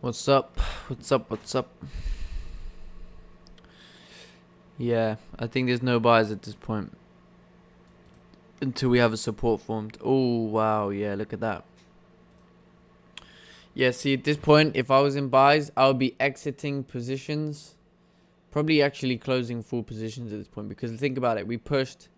What's up? What's up? What's up? Yeah, I think there's no buys at this point until we have a support formed. Oh, wow. Yeah, look at that. Yeah, see, at this point, if I was in buys, I would be exiting positions. Probably actually closing full positions at this point. Because think about it. We pushed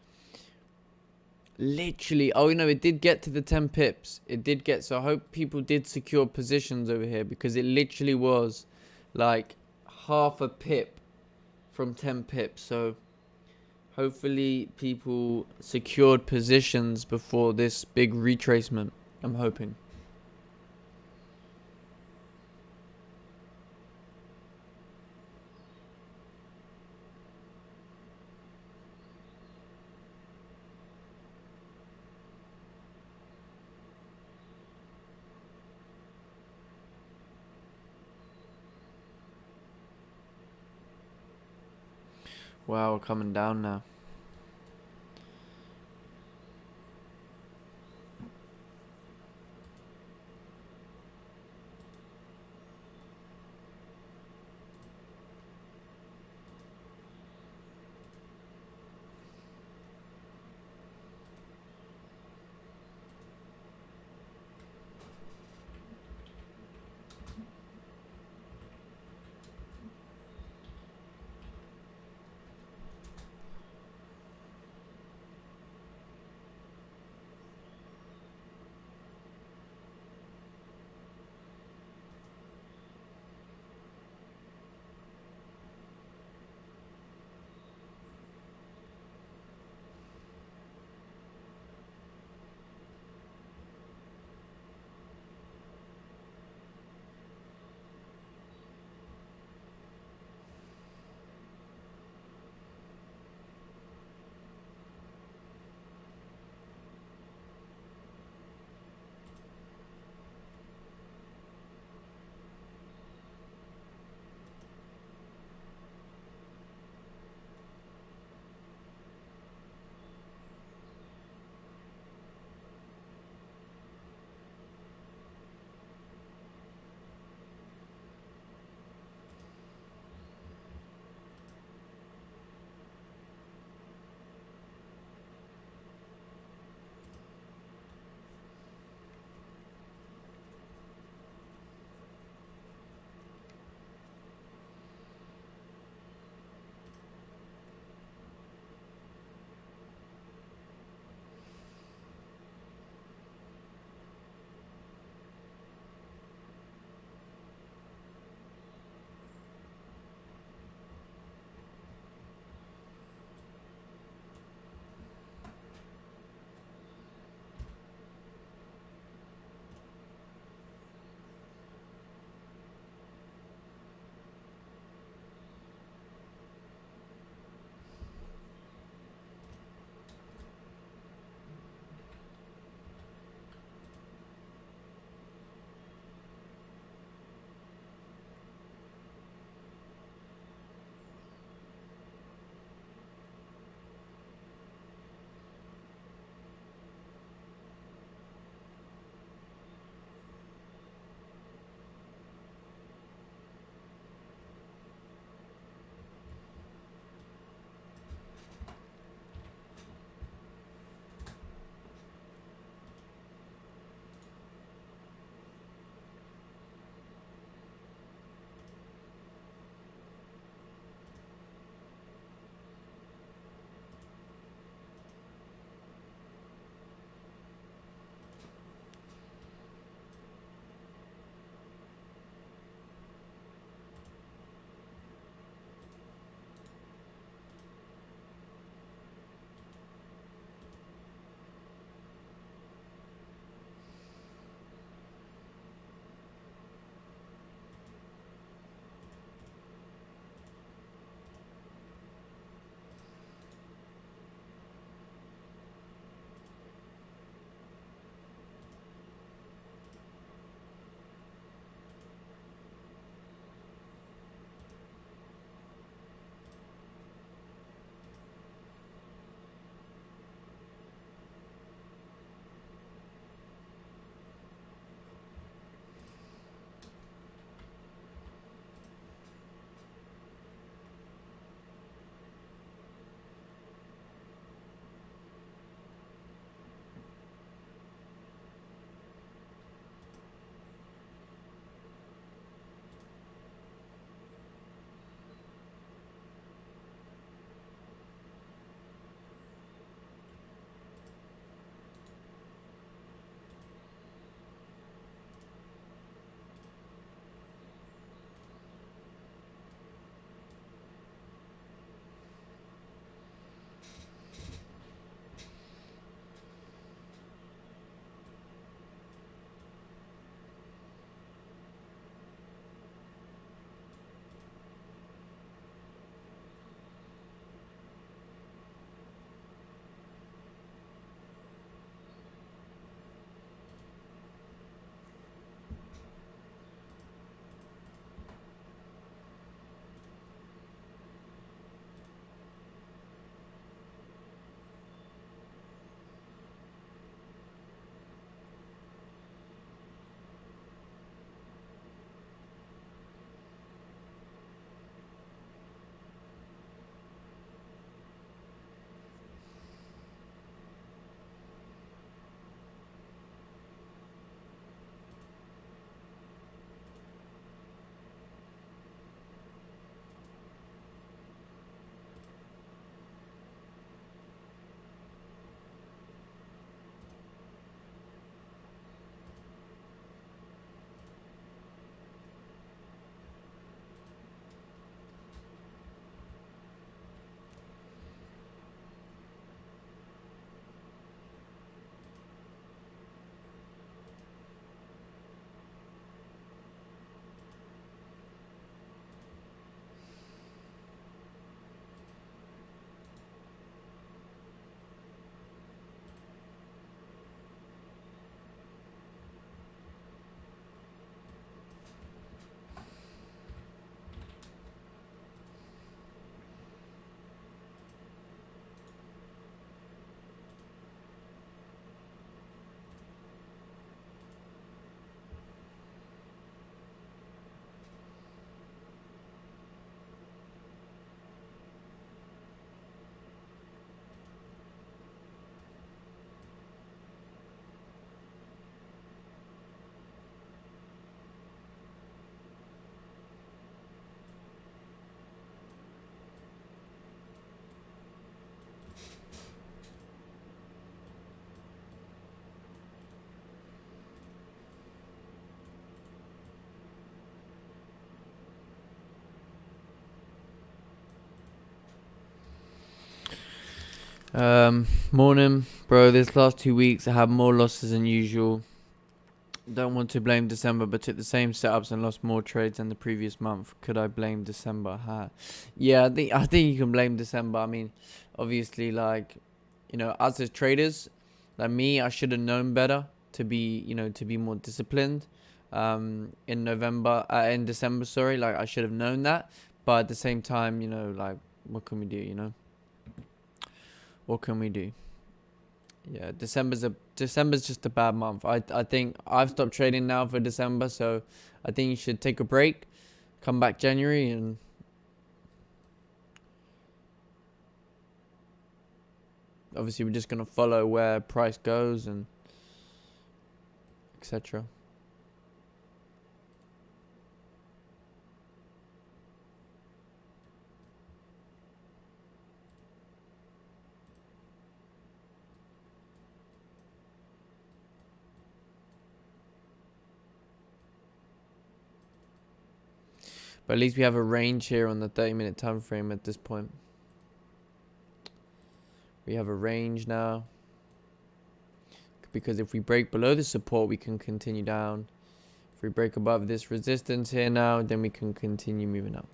literally. Oh, it did get to the 10 pips. It did get. So I hope people did secure positions over here. Because it literally was like half a pip from 10 pips. So hopefully people secured positions before this big retracement. I'm hoping. Wow, we're coming down now. Morning, bro. This last 2 weeks I had more losses than usual. Don't want to blame December, but took the same setups and lost more trades than the previous month. Could I blame December? Yeah, I think you can blame December. I mean, obviously, like, us as traders, like me, I should have known better to be more disciplined. In December, sorry, like I should have known that. But at the same time, like, what can we do? What can we do? Yeah, December's just a bad month. I think I've stopped trading now for December, so I think you should take a break, come back January, and obviously we're just gonna follow where price goes and etc. But at least we have a range here on the 30-minute time frame at this point. We have a range now. Because if we break below the support, we can continue down. If we break above this resistance here now, then we can continue moving up.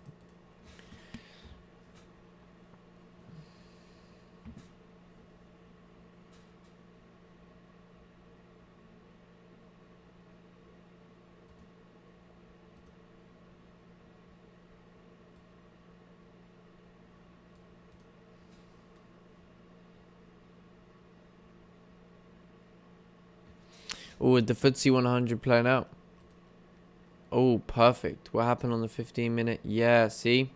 Oh, the FTSE 100 playing out. Oh, perfect. What happened on the 15-minute? Yeah, see?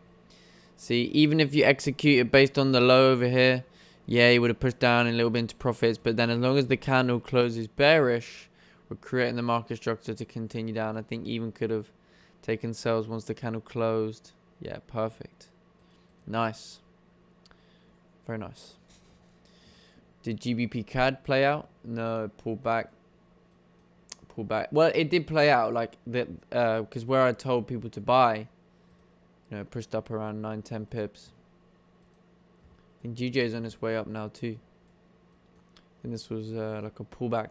See, even if you execute it based on the low over here, yeah, you would have pushed down a little bit into profits. But then as long as the candle closes bearish, we're creating the market structure to continue down. I think even could have taken sells once the candle closed. Yeah, perfect. Nice. Very nice. Did GBP CAD play out? No, pulled back. Pulled back. Well, it did play out like that because where I told people to buy, pushed up around 9-10 pips. I think GJ is on its way up now too. I think this was like a pullback.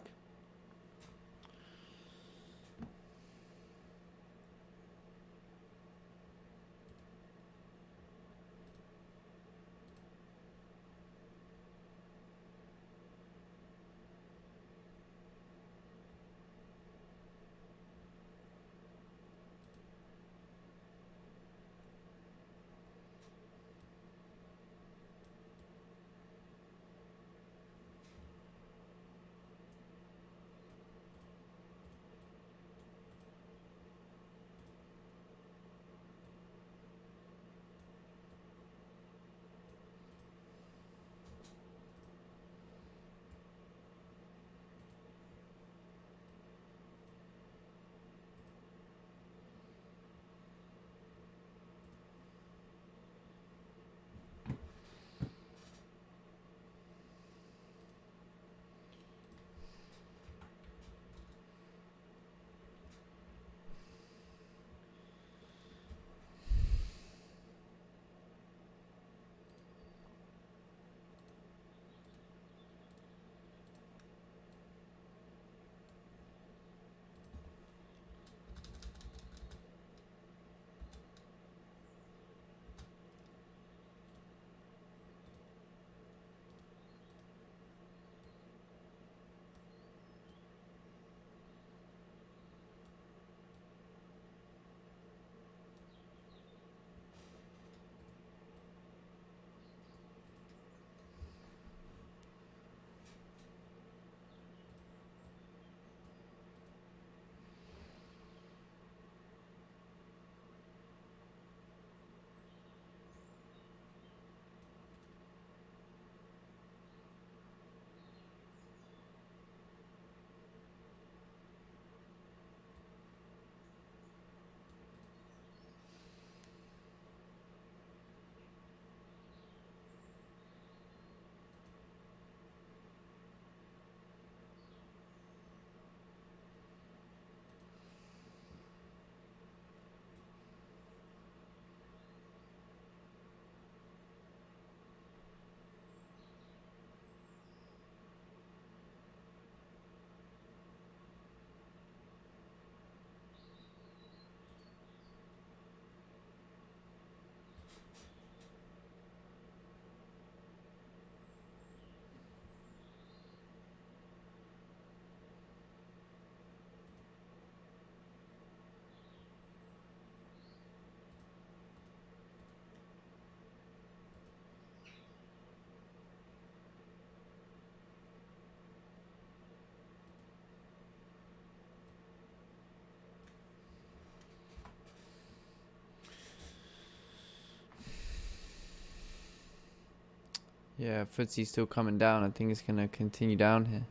Yeah, FTSE's still coming down. I think it's going to continue down here.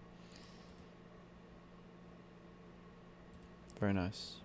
Very nice.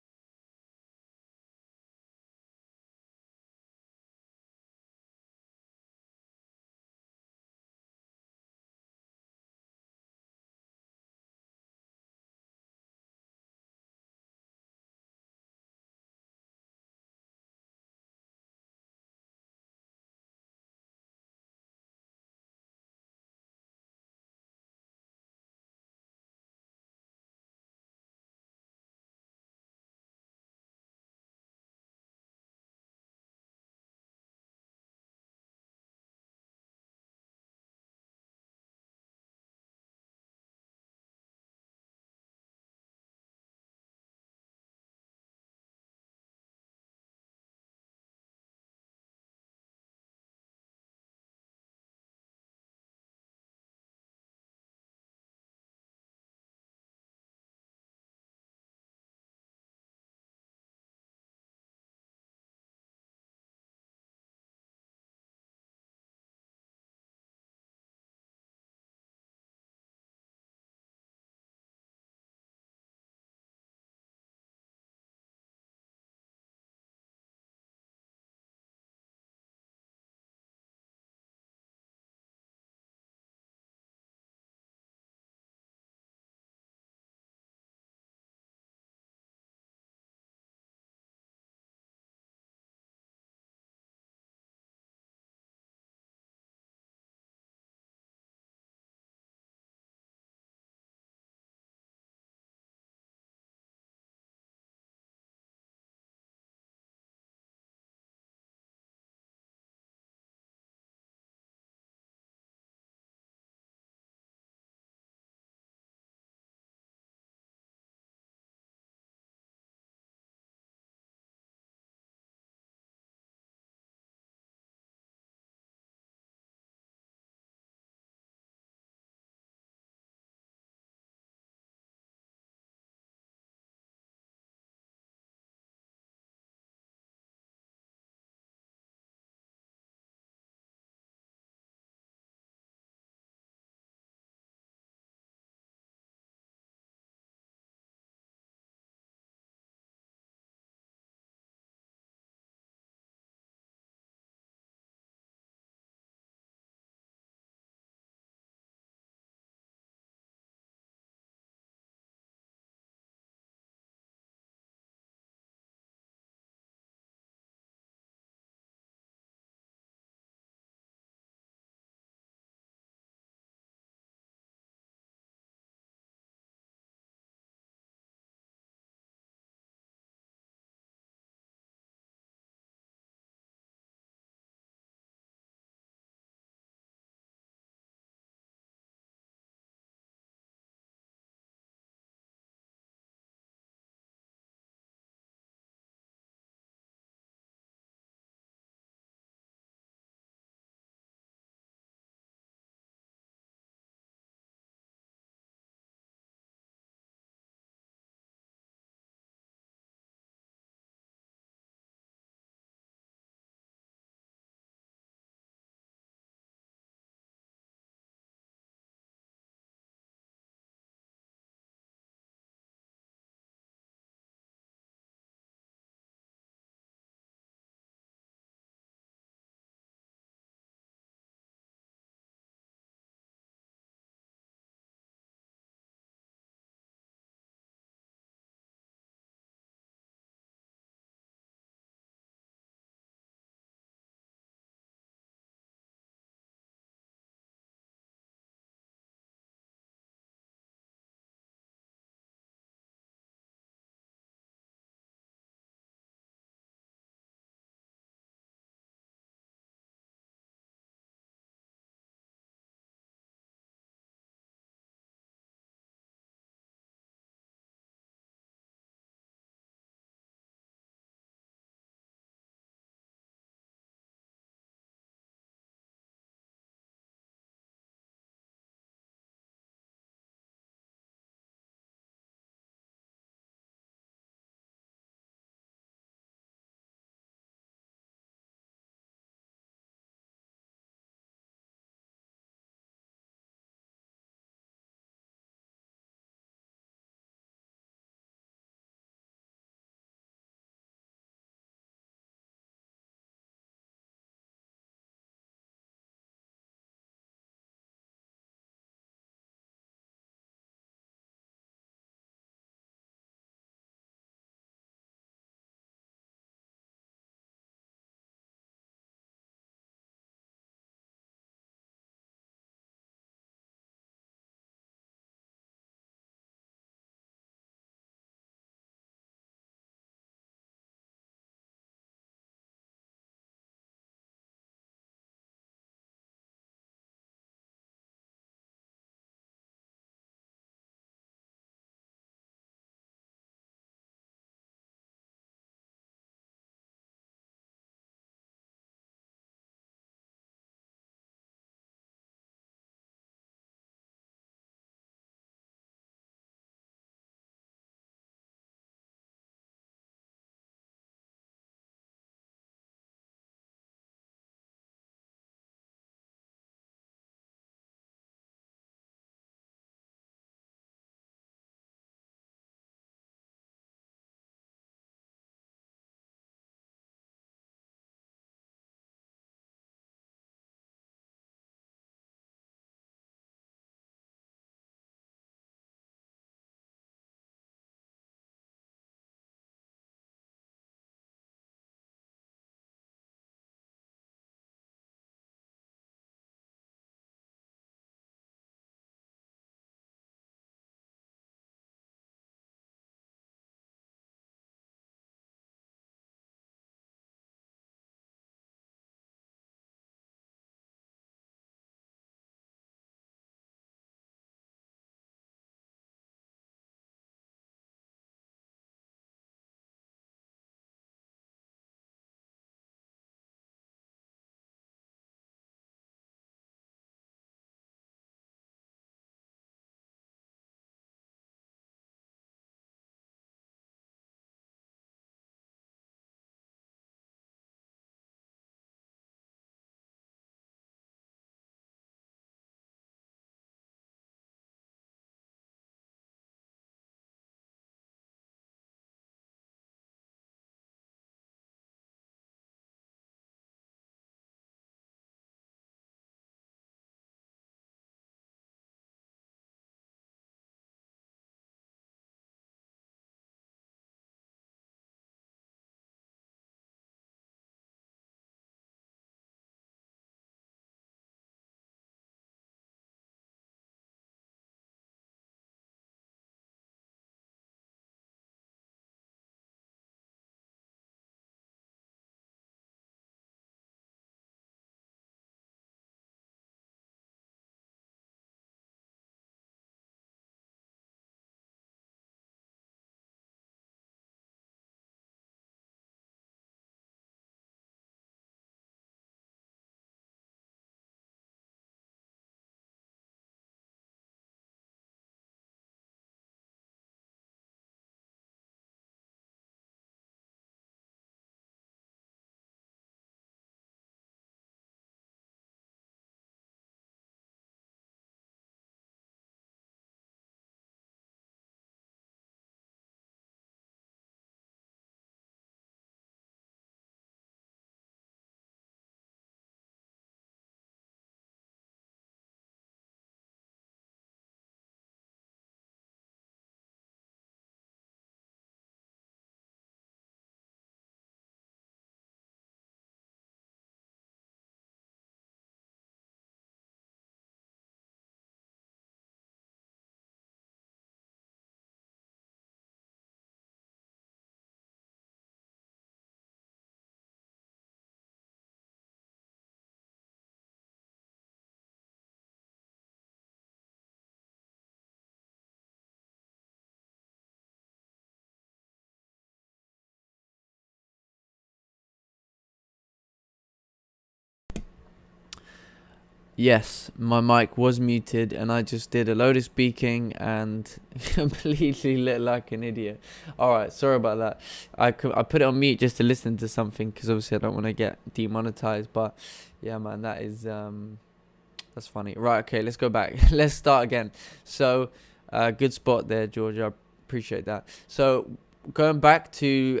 Yes, my mic was muted and I just did a load of speaking and completely lit like an idiot. Alright, sorry about that. I put it on mute just to listen to something because obviously I don't want to get demonetized. But yeah, man, that's funny. Right, okay, let's go back. Let's start again. So, good spot there, Georgia. I appreciate that. So, going back to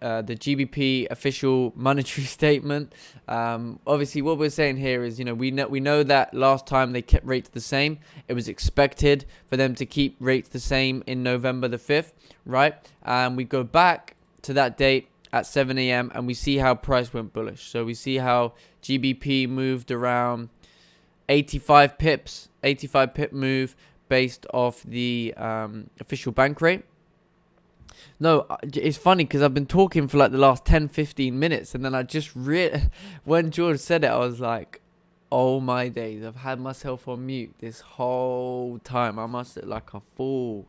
the GBP official monetary statement. Obviously, what we're saying here is, we know that last time they kept rates the same. It was expected for them to keep rates the same in November the 5th, right? And we go back to that date at 7 a.m. and we see how price went bullish. So we see how GBP moved around 85 pips, 85 pip move based off the official bank rate. No, it's funny because I've been talking for like the last 10-15 minutes and then I just when George said it, I was like, oh my days, I've had myself on mute this whole time. I must look like a fool.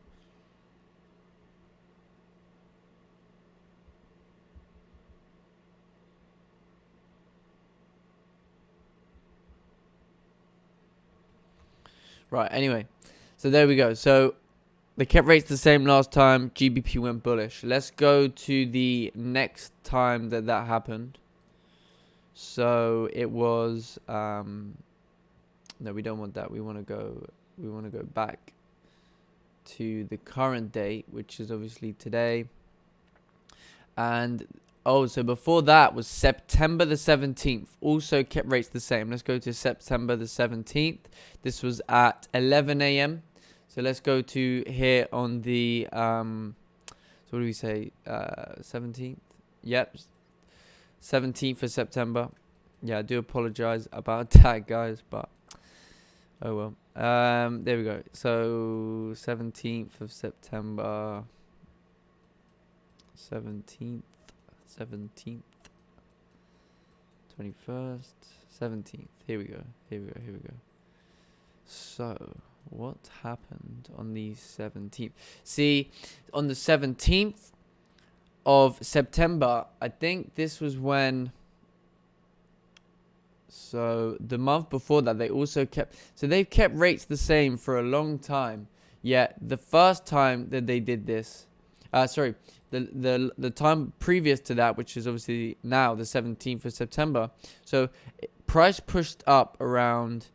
Right, anyway, so there we go. So they kept rates the same last time. GBP went bullish. Let's go to the next time that happened. So it was no, we don't want that. We want to go back to the current date, which is obviously today. And so before that was September the 17th. Also kept rates the same. Let's go to September the 17th. This was at 11 a.m. So let's go to here on the so what do we say? 17th. Yep. 17th of September. Yeah, I do apologize about that, guys, but oh well. There we go. So 17th of September. 17th, 21st, 17th. Here we go. So, what happened on the 17th? See, on the 17th of September, I think this was when. So, the month before that, they also kept. So, they've kept rates the same for a long time. Yet, the first time that they did this. The time previous to that, which is obviously now the 17th of September. So price pushed up around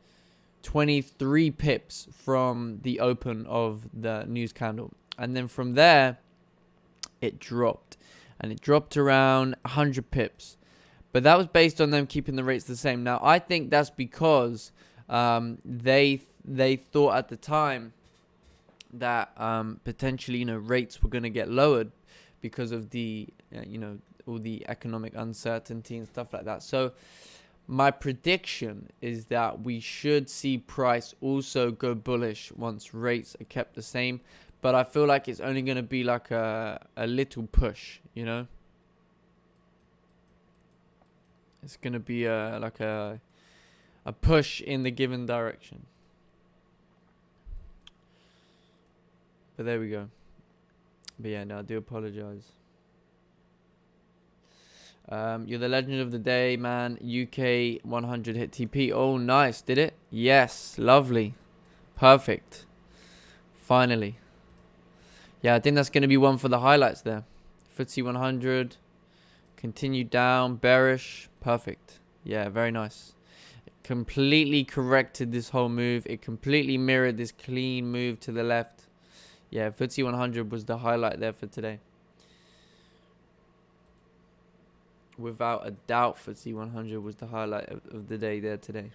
23 pips from the open of the news candle. And then from there, it dropped. And it dropped around 100 pips. But that was based on them keeping the rates the same. Now, I think that's because they thought at the time that potentially, rates were going to get lowered because of the, all the economic uncertainty and stuff like that. So my prediction is that we should see price also go bullish once rates are kept the same. But I feel like it's only going to be like a little push, It's going to be like a push in the given direction. But there we go. But yeah, no, I do apologize. You're the legend of the day, man. UK 100 hit TP. Oh, nice. Did it? Yes. Lovely. Perfect. Finally. Yeah, I think that's going to be one for the highlights there. FTSE 100. Continued down. Bearish. Perfect. Yeah, very nice. Completely corrected this whole move. It completely mirrored this clean move to the left. Yeah, FTSE 100 was the highlight there for today. Without a doubt, FTSE 100 was the highlight of the day there today.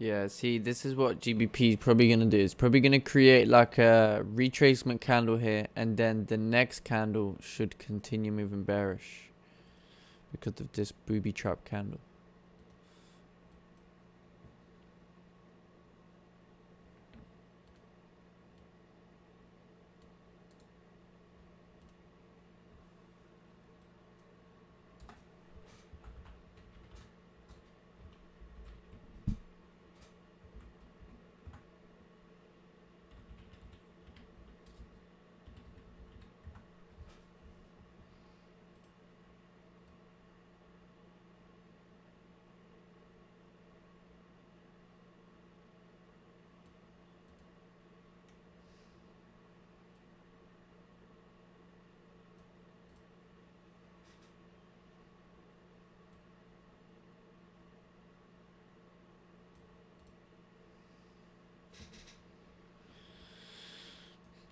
Yeah, see, this is what GBP is probably going to do. It's probably going to create like a retracement candle here, and then the next candle should continue moving bearish because of this booby trap candle.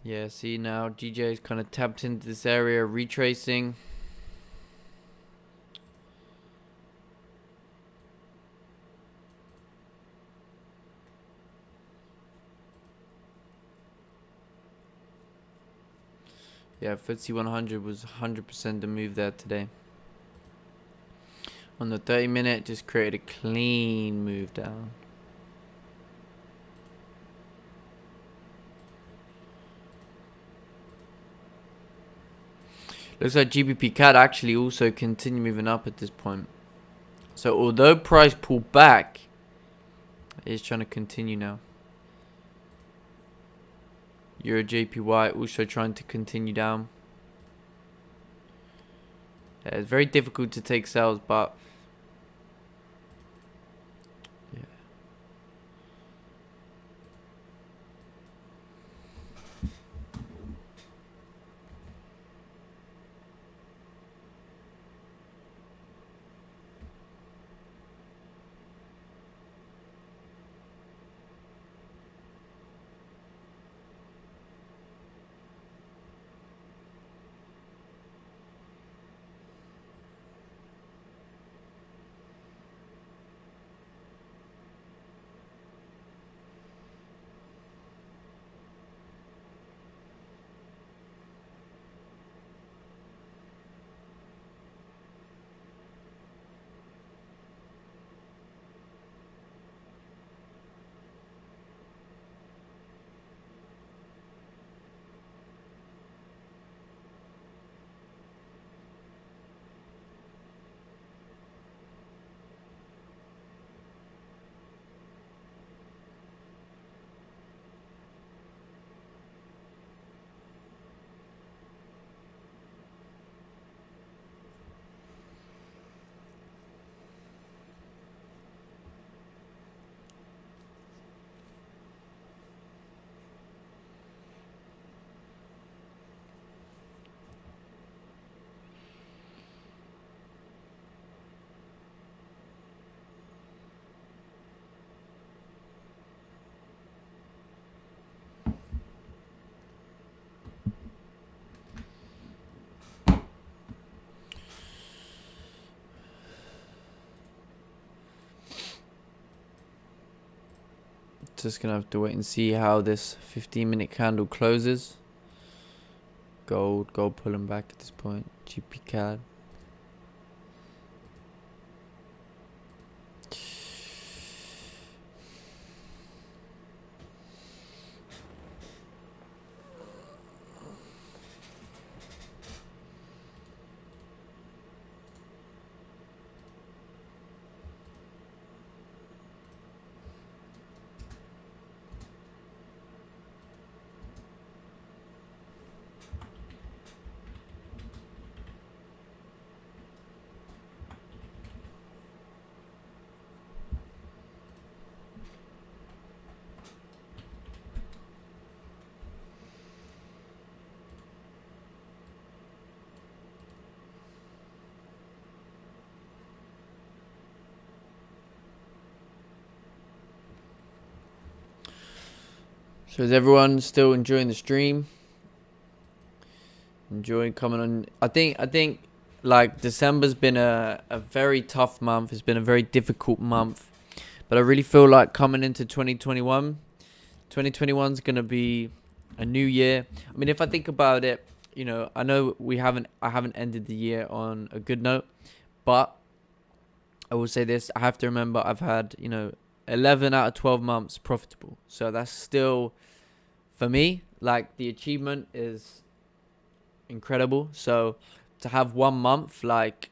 Yeah, see now GJ's kind of tapped into this area, retracing. Yeah, FTSE 100 was 100% the move there today. On the 30-minute, just created a clean move down. Looks like GBP CAD actually also continue moving up at this point. So although price pulled back, it is trying to continue now. Euro JPY also trying to continue down. Yeah, it's very difficult to take sales, but yeah. Just gonna have to wait and see how this 15-minute candle closes. Gold pulling back at this point. GP CAD. So is everyone still enjoying the stream? Enjoying coming on? I think like December's been a very tough month. It's been a very difficult month. But I really feel like coming into 2021, 2021 is gonna be a new year. I mean, if I think about it, you know, I know I haven't ended the year on a good note, but I will say this: I have to remember I've had, you know, 11 out of 12 months profitable. So that's still, for me, like, the achievement is incredible. So to have 1 month, like,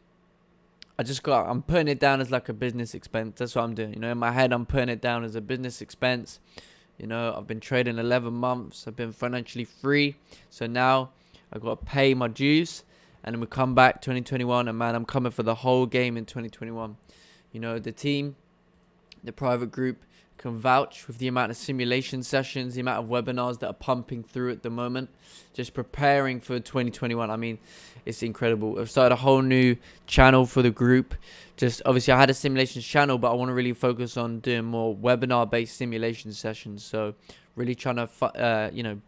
I'm putting it down as like a business expense. That's what I'm doing. You know, in my head, I'm putting it down as a business expense. You know, I've been trading 11 months. I've been financially free. So now I've got to pay my dues. And then we come back 2021. And man, I'm coming for the whole game in 2021. You know, the team, the private group can vouch with the amount of simulation sessions, the amount of webinars that are pumping through at the moment, just preparing for 2021. I mean, it's incredible. I've started a whole new channel for the group. Just obviously I had a simulations channel, but I want to really focus on doing more webinar based simulation sessions. So really trying to you know,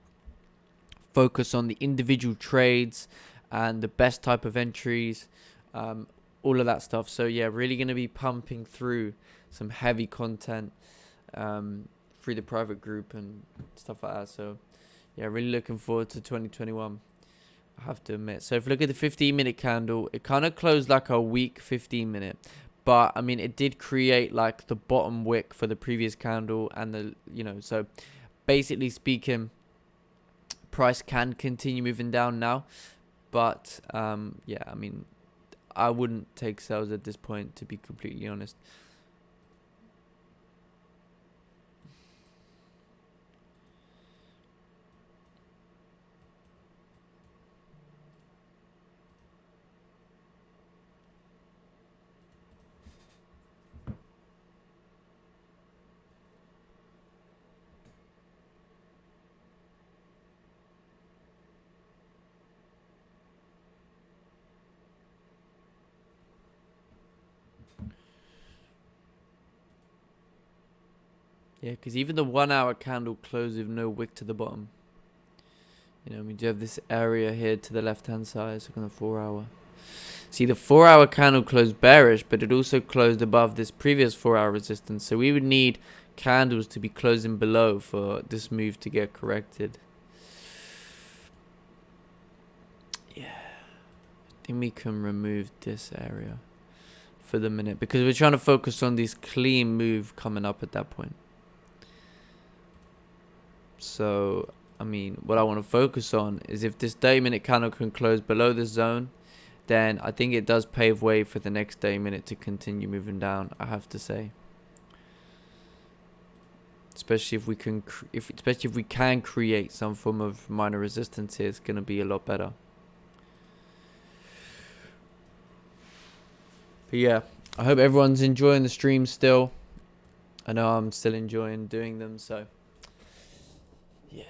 focus on the individual trades and the best type of entries, all of that stuff. So yeah, really going to be pumping through some heavy content through the private group and stuff like that. So yeah, really looking forward to 2021, I have to admit. So if you look at the 15-minute candle, it kind of closed like a weak 15-minute, but I mean, it did create like the bottom wick for the previous candle, and the, you know, so basically speaking, price can continue moving down now, but yeah, I mean, I wouldn't take sales at this point, to be completely honest. Yeah, because even the 1 hour candle closed with no wick to the bottom. You know, we do have this area here to the left hand side. So on the 4 hour. See, the 4 hour candle closed bearish, but it also closed above this previous 4 hour resistance. So we would need candles to be closing below for this move to get corrected. Yeah, I think we can remove this area for the minute, because we're trying to focus on this clean move coming up at that point. So, I mean, what I want to focus on is if this 30-minute candle can close below this zone, then I think it does pave way for the next 30-minute to continue moving down, I have to say. Especially if we can, especially if we can create some form of minor resistance here, it's going to be a lot better. But yeah, I hope everyone's enjoying the stream still. I know I'm still enjoying doing them, so yeah.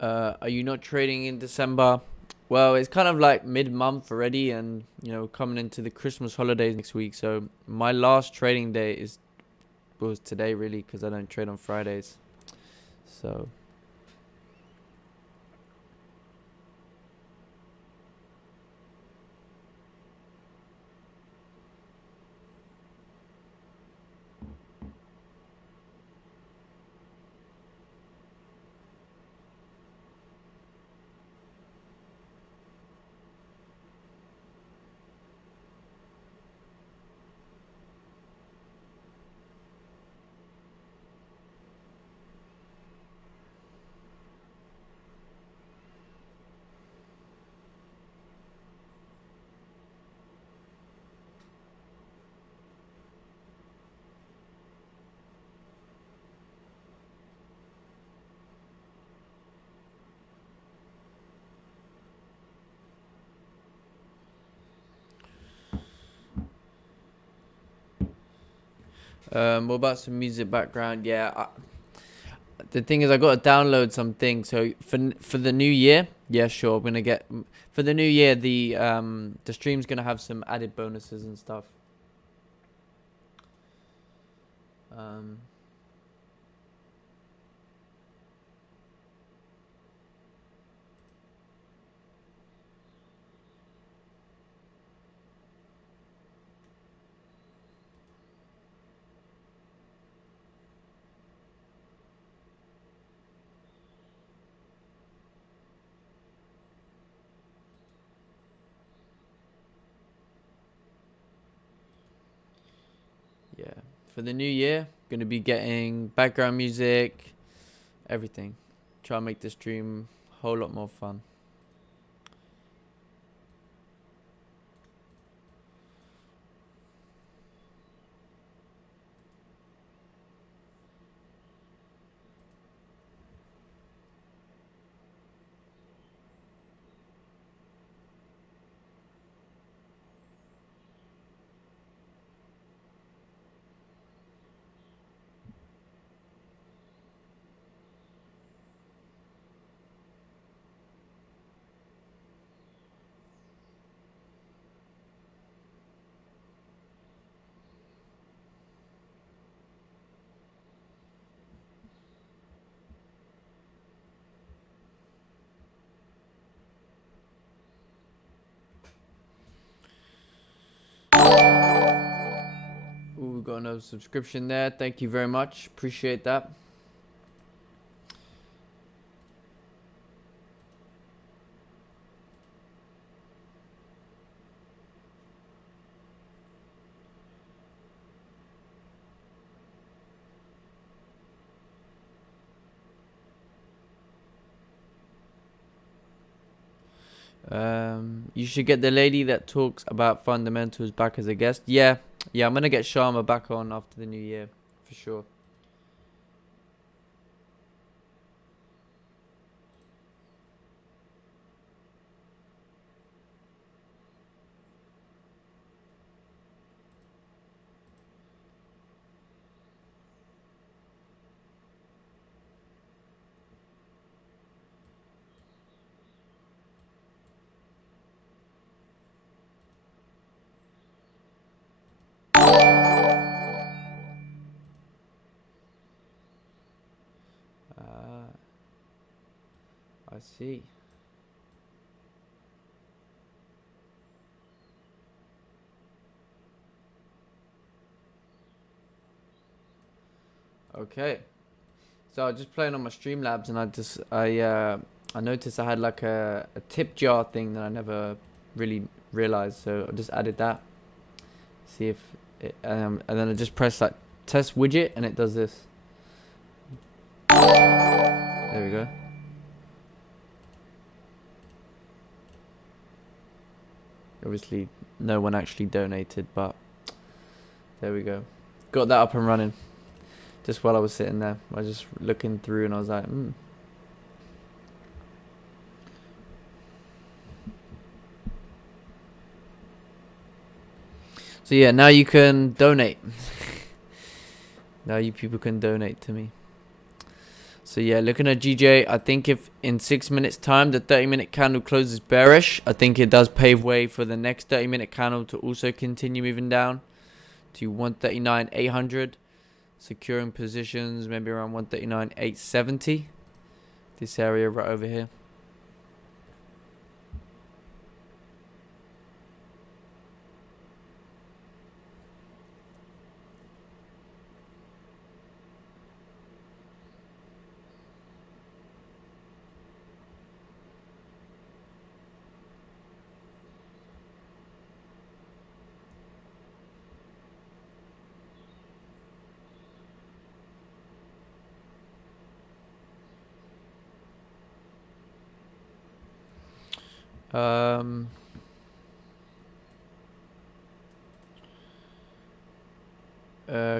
Are you not trading in December? Well, it's kind of like mid-month already, and you know, coming into the Christmas holidays next week. So my last trading day was today, really, because I don't trade on Fridays. So What about some music background? Yeah, the thing is, I got to download some things. So for the new year, yeah, sure, I'm gonna get for the new year. The stream's gonna have some added bonuses and stuff. Um, yeah, for the new year, gonna be getting background music, everything. Try and make the stream a whole lot more fun. Ooh, we got another subscription there. Thank you very much. Appreciate that. You should get the lady that talks about fundamentals back as a guest. Yeah, yeah, I'm gonna get Sharma back on after the new year, for sure. Uh, I see. Okay. So I was just playing on my Streamlabs, and I noticed I had like a tip jar thing that I never really realized. So I just added that. See if and then I just press like test widget, and it does this. There we go. Obviously, no one actually donated, but there we go. Got that up and running. Just while I was sitting there, I was just looking through, and I was like, So yeah, now you can donate. Now you people can donate to me. So yeah, looking at GJ, I think if in 6 minutes time the 30-minute candle closes bearish, I think it does pave way for the next 30-minute candle to also continue moving down to 139.800, securing positions maybe around 139.870. This area right over here.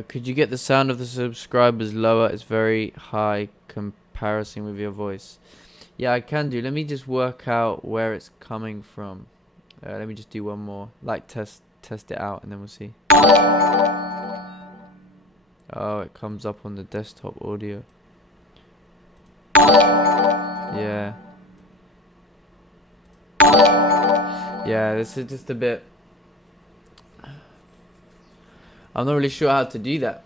Could you get the sound of the subscribers lower? It's very high comparison with your voice. Yeah, I can do. Let me just work out where it's coming from. Let me just do one more, like test it out, and then we'll see. Oh, it comes up on the desktop audio. Yeah. Yeah, this is just a bit... I'm not really sure how to do that.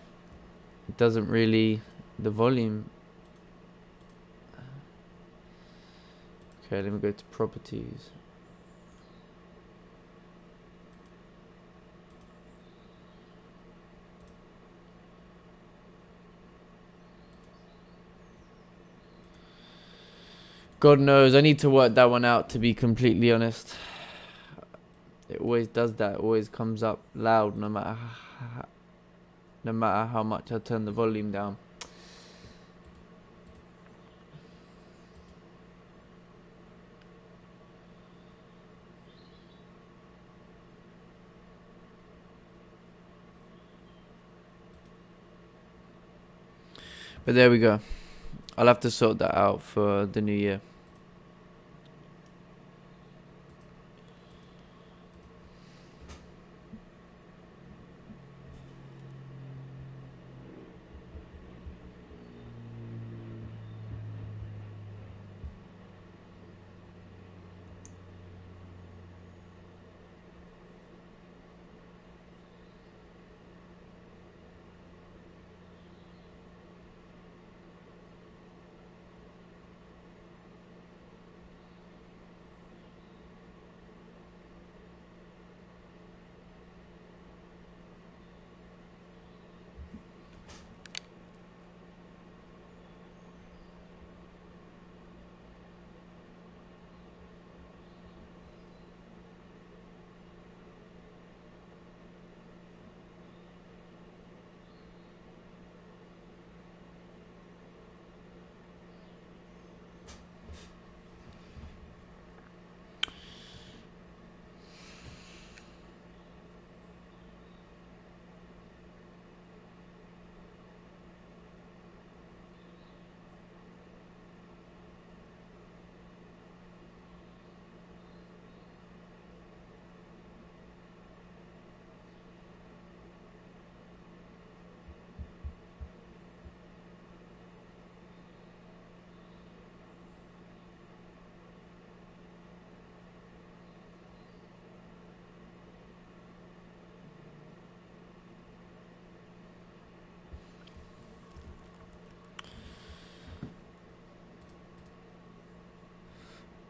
It doesn't really... The volume... Okay, let me go to properties. God knows, I need to work that one out, to be completely honest. It always does that. It always comes up loud no matter how much I turn the volume down. But there we go. I'll have to sort that out for the new year.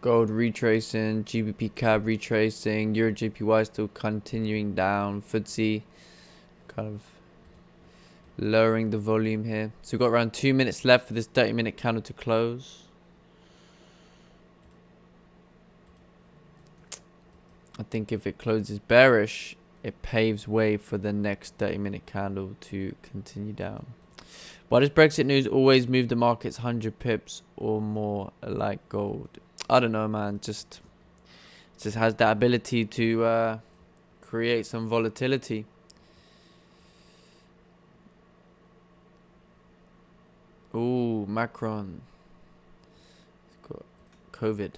Gold retracing, GBP CAD retracing, Euro JPY still continuing down, FTSE kind of lowering the volume here. So we've got around 2 minutes left for this 30-minute candle to close. I think if it closes bearish, it paves way for the next 30-minute candle to continue down. Why does Brexit news always move the markets 100 pips or more like gold? I don't know, man. Just has that ability to create some volatility. Ooh, Macron. He's got COVID.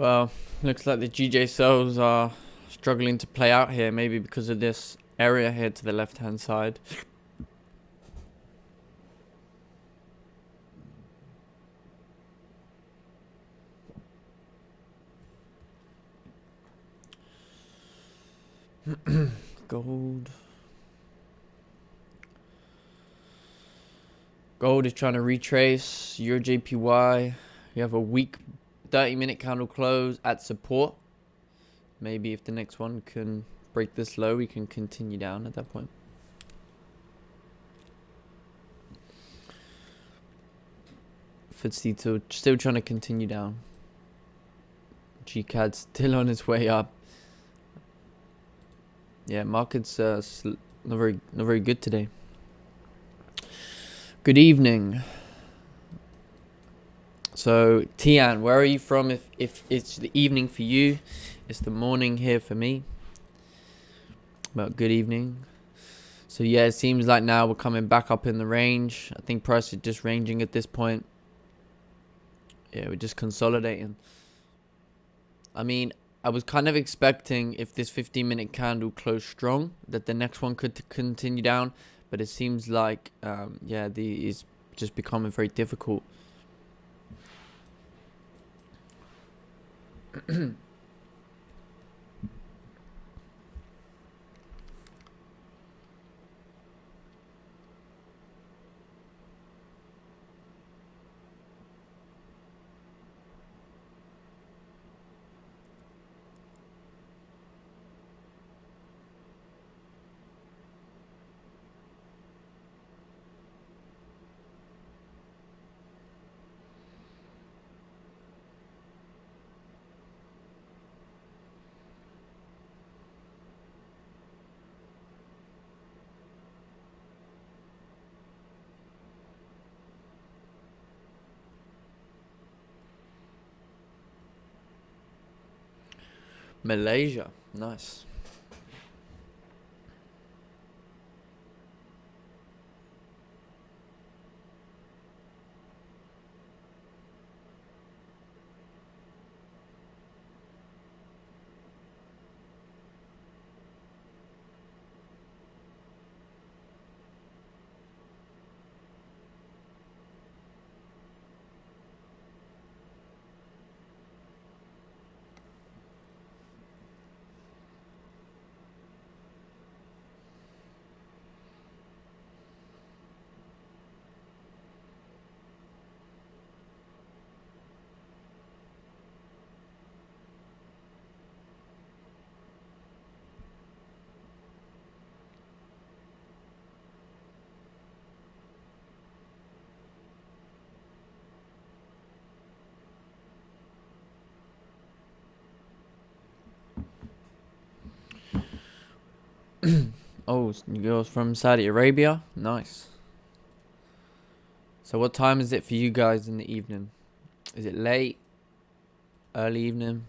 Well, looks like the GJ cells are struggling to play out here, maybe because of this area here to the left hand side. Gold. Gold is trying to retrace your JPY. You have a weak 30-minute candle close at support. Maybe if the next one can break this low, we can continue down at that point. FTSE still trying to continue down. GCAD still on its way up. Yeah, market's not very good today. Good evening. So Tian, where are you from? If it's the evening for you, it's the morning here for me. But good evening. So yeah, it seems like now we're coming back up in the range. I think price is just ranging at this point. Yeah, we're just consolidating. I mean, I was kind of expecting if this 15-minute candle closed strong, that the next one could continue down. But it seems like, yeah, is just becoming very difficult. Malaysia, nice. Oh, you're from Saudi Arabia? Nice. So what time is it for you guys in the evening? Is it late? Early evening?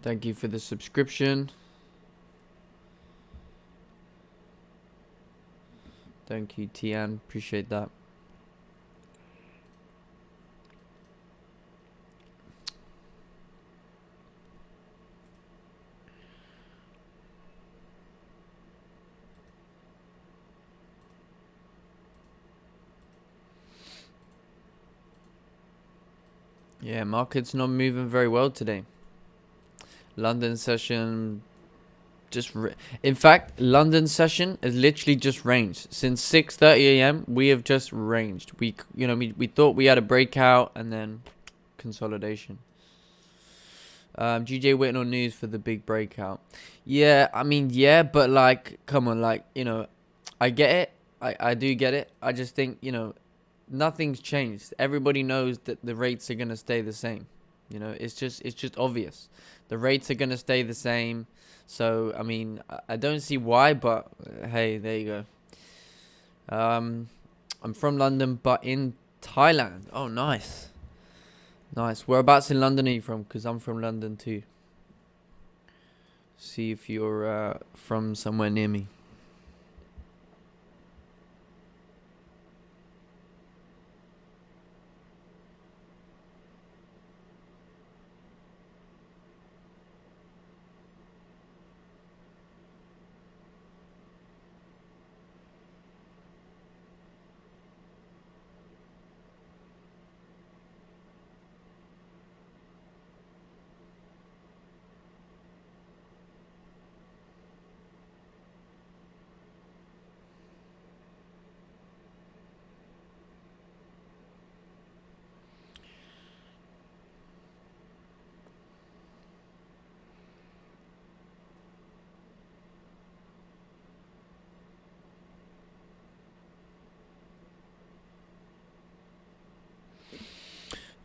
Thank you for the subscription. Thank you, Tian. Appreciate that. Yeah, market's not moving very well today. London session just in fact, London session is literally just ranged. Since 6:30 a.m. we have just ranged. We thought we had a breakout and then consolidation. GJ waiting on news for the big breakout. Yeah, I mean, yeah, but like, come on, like, I get it. I do get it. I just think, nothing's changed. Everybody knows that the rates are going to stay the same. It's just obvious. The rates are going to stay the same. So, I mean, I don't see why, but hey, there you go. I'm from London, but in Thailand. Oh, nice. Nice. Whereabouts in London are you from? Because I'm from London too. See if you're from somewhere near me.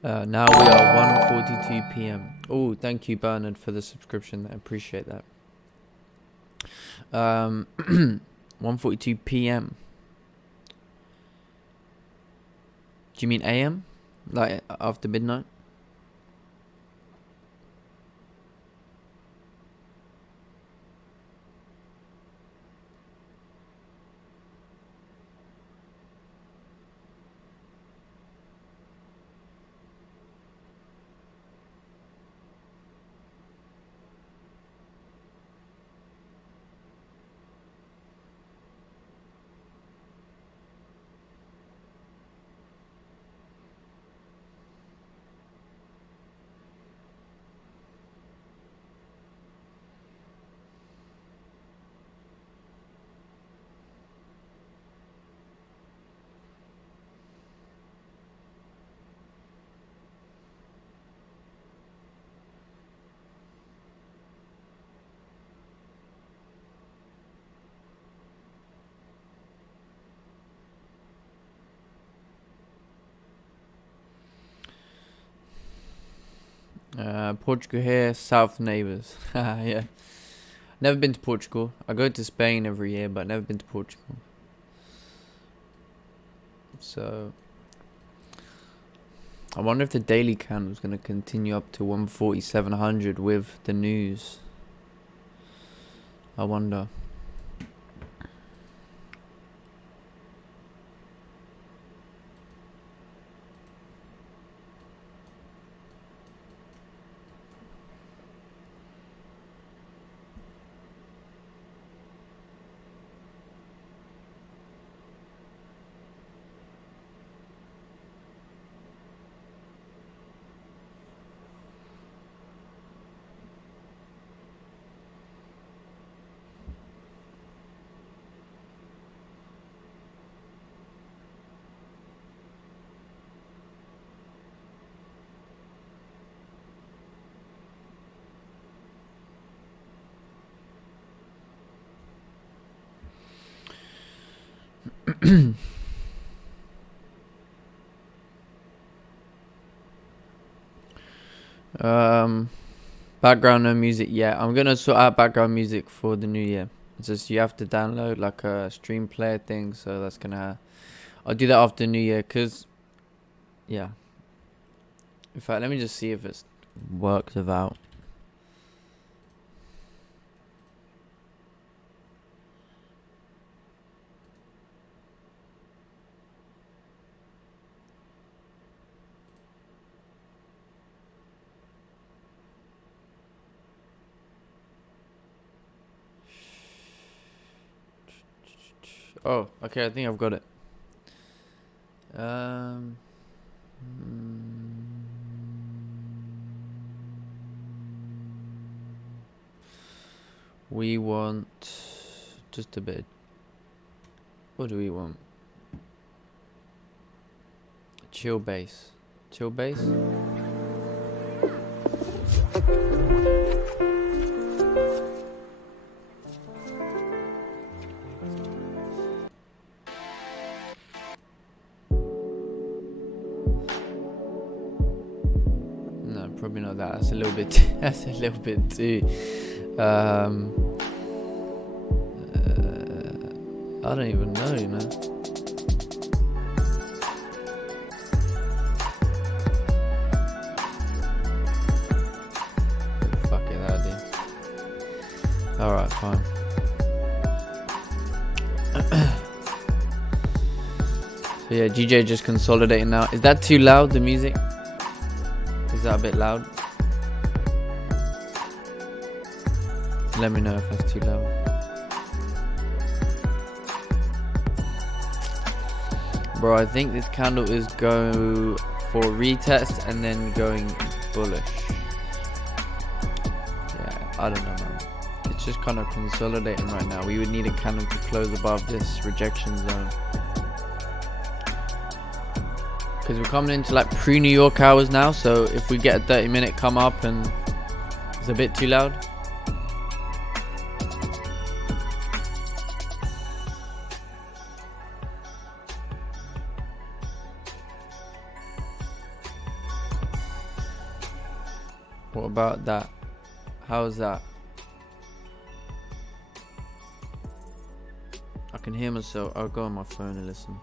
Now we are 1:42 p.m. Oh, thank you, Bernard, for the subscription. I appreciate that. 1:42 p.m. Do you mean a.m.? Like after midnight? Portugal here, south neighbours. Yeah. Never been to Portugal. I go to Spain every year, but never been to Portugal. So I wonder if the daily candle is going to continue up to 14700 with the news. I wonder. Background no music. Yeah, I'm gonna sort out background music for the new year. It's just you have to download like a stream player thing, so that's gonna. I'll do that after New Year, cause yeah. In fact, let me just see if it works without. Oh, okay. I think I've got it. We want just a bit. What do we want? Chill bass. Chill bass? No, probably not that. That's a little bit. That's a little bit too. I don't even know, man. Fuck it, that'll do. Alright, fine. So yeah, GJ just consolidating now. Is that too loud, the music? Is that a bit loud? Let me know if that's too loud. Bro, I think this candle is go for retest and then going bullish. Yeah, I don't know, man. It's just kind of consolidating right now. We would need a candle to close above this rejection zone. Because we're coming into like pre-New York hours now, so if we get a 30-minute come up and it's a bit too loud. What about that? How's that? I can hear myself. I'll go on my phone and listen.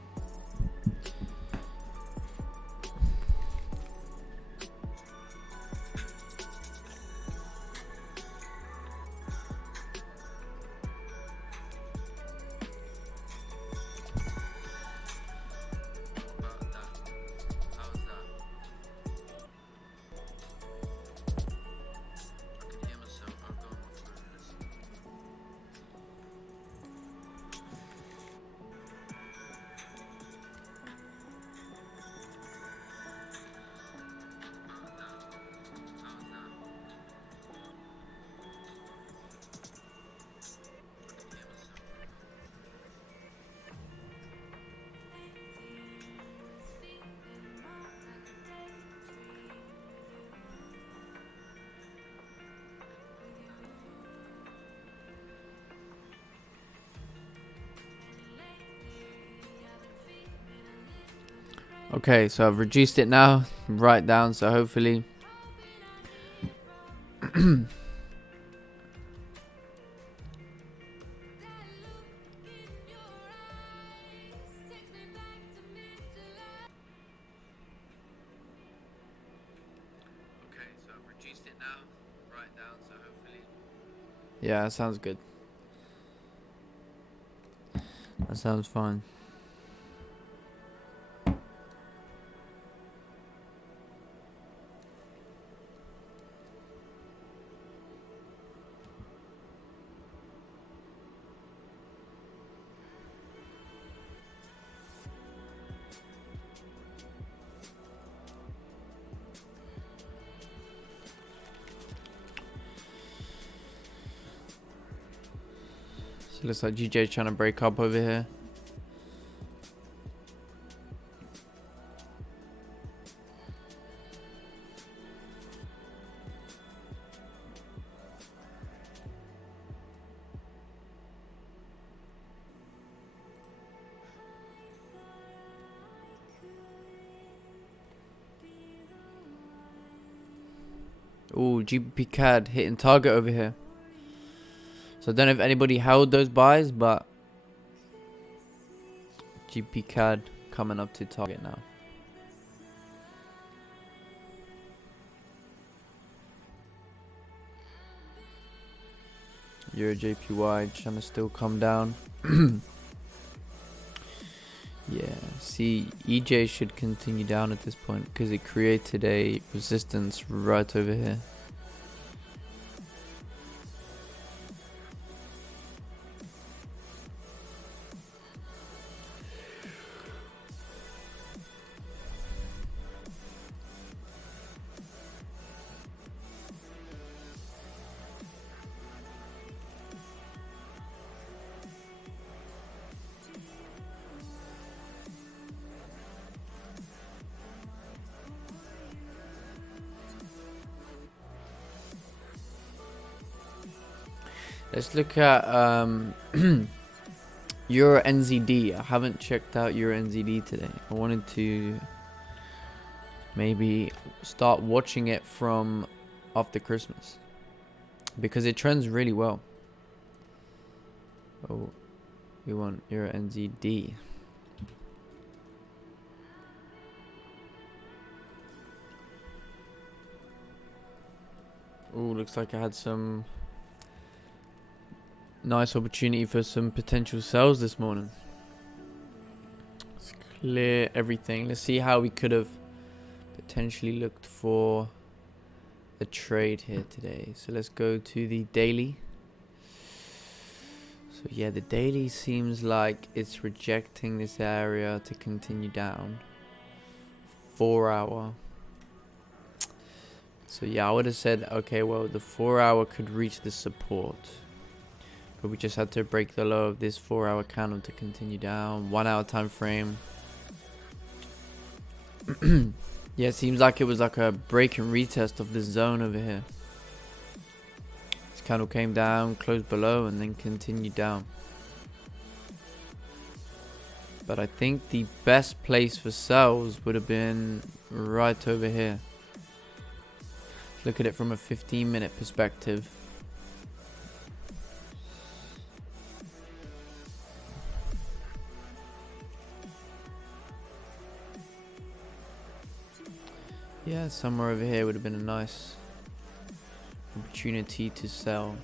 Okay, so I've reduced it now, right down, so hopefully yeah, that sounds good. That sounds fine. So it looks like GJ trying to break up over here. Ooh, GBP CAD hitting target over here. So I don't know if anybody held those buys, but GBP CAD coming up to target now. Euro JPY trying to still come down. Yeah, see, EJ should continue down at this point because it created a resistance right over here. Let's look at Euro NZD. I haven't checked out Euro NZD today. I wanted to maybe start watching it from after Christmas because it trends really well. Oh, we want Euro NZD. Oh, looks like I had some nice opportunity for some potential sells this morning. Let's clear everything. Let's see how we could have potentially looked for a trade here today. So let's go to the daily. So yeah, the daily seems like it's rejecting this area to continue down. 4 hour. So yeah, I would have said, okay, well, the 4 hour could reach the support. But we just had to break the low of this 4 hour candle to continue down. 1 hour time frame. Yeah, it seems like it was like a break and retest of this zone over here. This candle came down, closed below, and then continued down. But I think the best place for sells would have been right over here. Look at it from a 15-minute perspective. Yeah, somewhere over here would have been a nice opportunity to sell.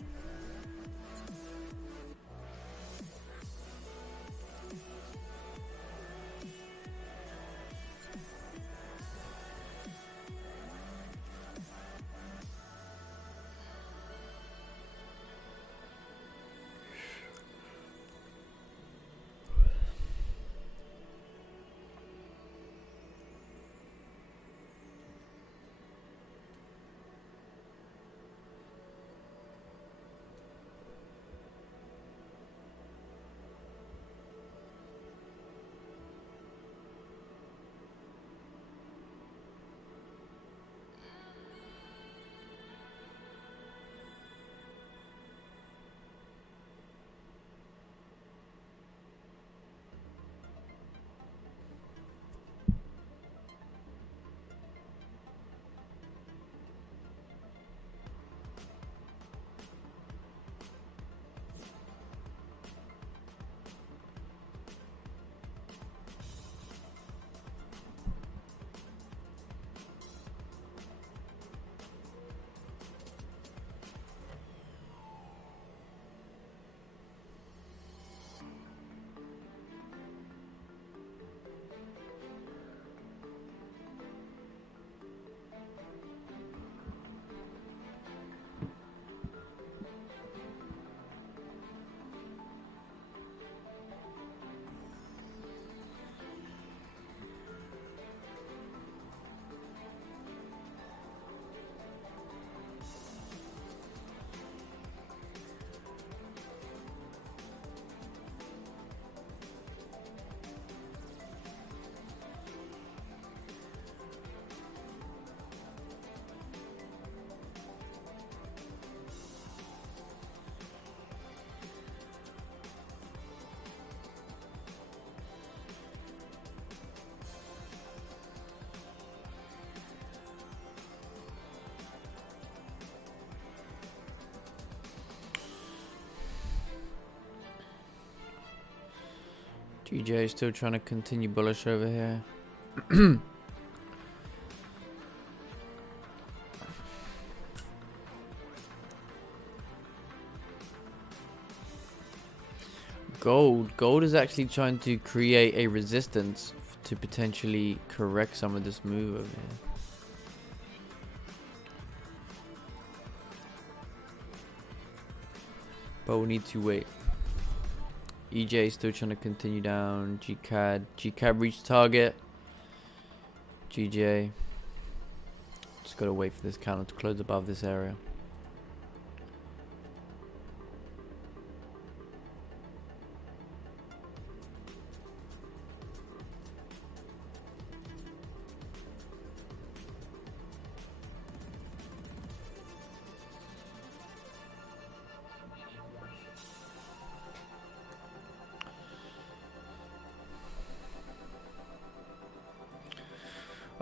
GJ is still trying to continue bullish over here. Gold is actually trying to create a resistance to potentially correct some of this move over here. But we need to wait. EJ is still trying to continue down. GCAD reached target. GJ. Just gotta wait for this candle to close above this area.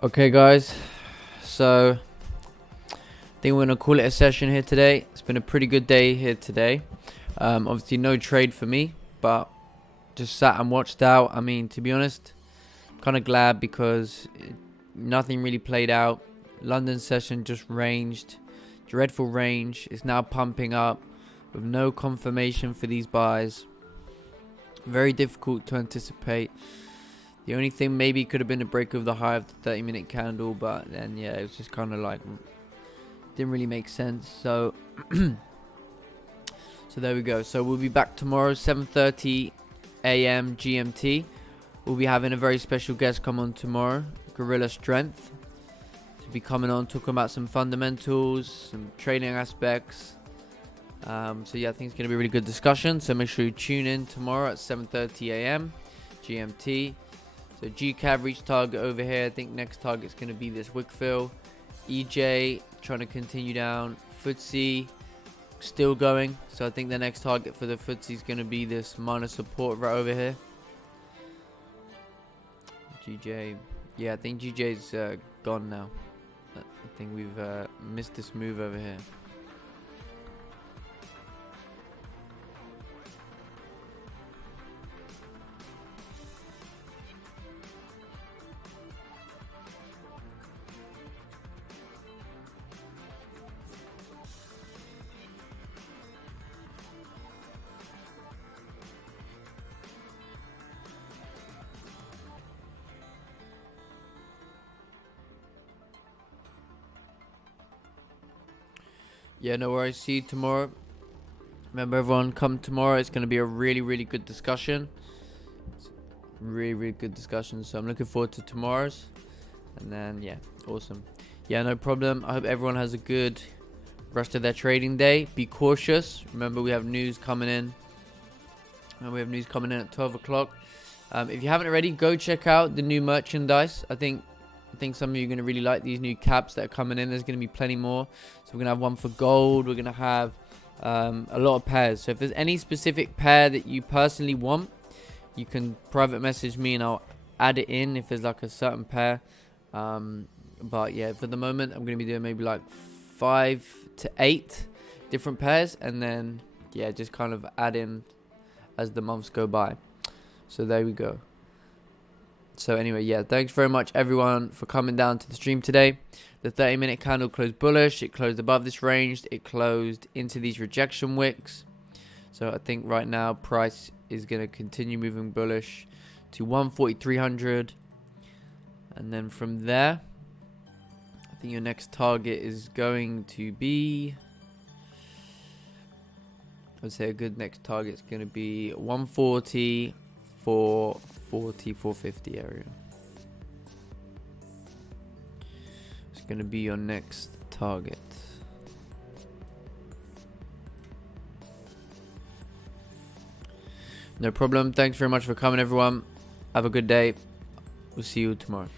Okay guys, so I think we're gonna call it a session here today. It's been a pretty good day here today. Obviously no trade for me, but just sat and watched out. I mean, to be honest, I'm kind of glad because nothing really played out. London session just ranged, dreadful range. It's now pumping up. with no confirmation for these buys. Very difficult to anticipate. The only thing maybe could have been a break of the high of the 30-minute candle, but then yeah, it was just kind of like didn't really make sense. So so there we go. So we'll be back tomorrow 7:30 a.m. GMT. We'll be having a very special guest come on tomorrow, Gorilla Strength, to be coming on talking about some fundamentals, some trading aspects. So yeah, I think it's going to be a really good discussion. So make sure you tune in tomorrow at 7:30 a.m. GMT. So GCAV reached target over here. I think next target is going to be this wick fill. EJ trying to continue down. FTSE still going. So I think the next target for the FTSE is going to be this minor support right over here. GJ. Yeah, I think GJ's gone now. I think we've missed this move over here. Yeah, no worries. See you tomorrow. Remember, everyone, come tomorrow. It's going to be a really, really good discussion. Really, really good discussion. So I'm looking forward to tomorrow's. And then, yeah, awesome. Yeah, no problem. I hope everyone has a good rest of their trading day. Be cautious. Remember, we have news coming in. And we have news coming in at 12 o'clock. If you haven't already, go check out the new merchandise. I think some of you are going to really like these new caps that are coming in. There's going to be plenty more. So we're going to have one for gold. We're going to have a lot of pairs. So if there's any specific pair that you personally want, you can private message me and I'll add it in if there's like a certain pair. But yeah, for the moment, I'm going to be doing maybe like 5 to 8 different pairs. And then, yeah, just kind of add in as the months go by. So there we go. So anyway, yeah, thanks very much everyone for coming down to the stream today. The 30-minute candle closed bullish. It closed above this range. It closed into these rejection wicks. So I think right now price is going to continue moving bullish to 140,300. And then from there, I think your next target is going to be, I'd say a good next target is going to be 140, 440, 450 area. It's going to be your next target. No problem. Thanks very much for coming, everyone. Have a good day. We'll see you tomorrow.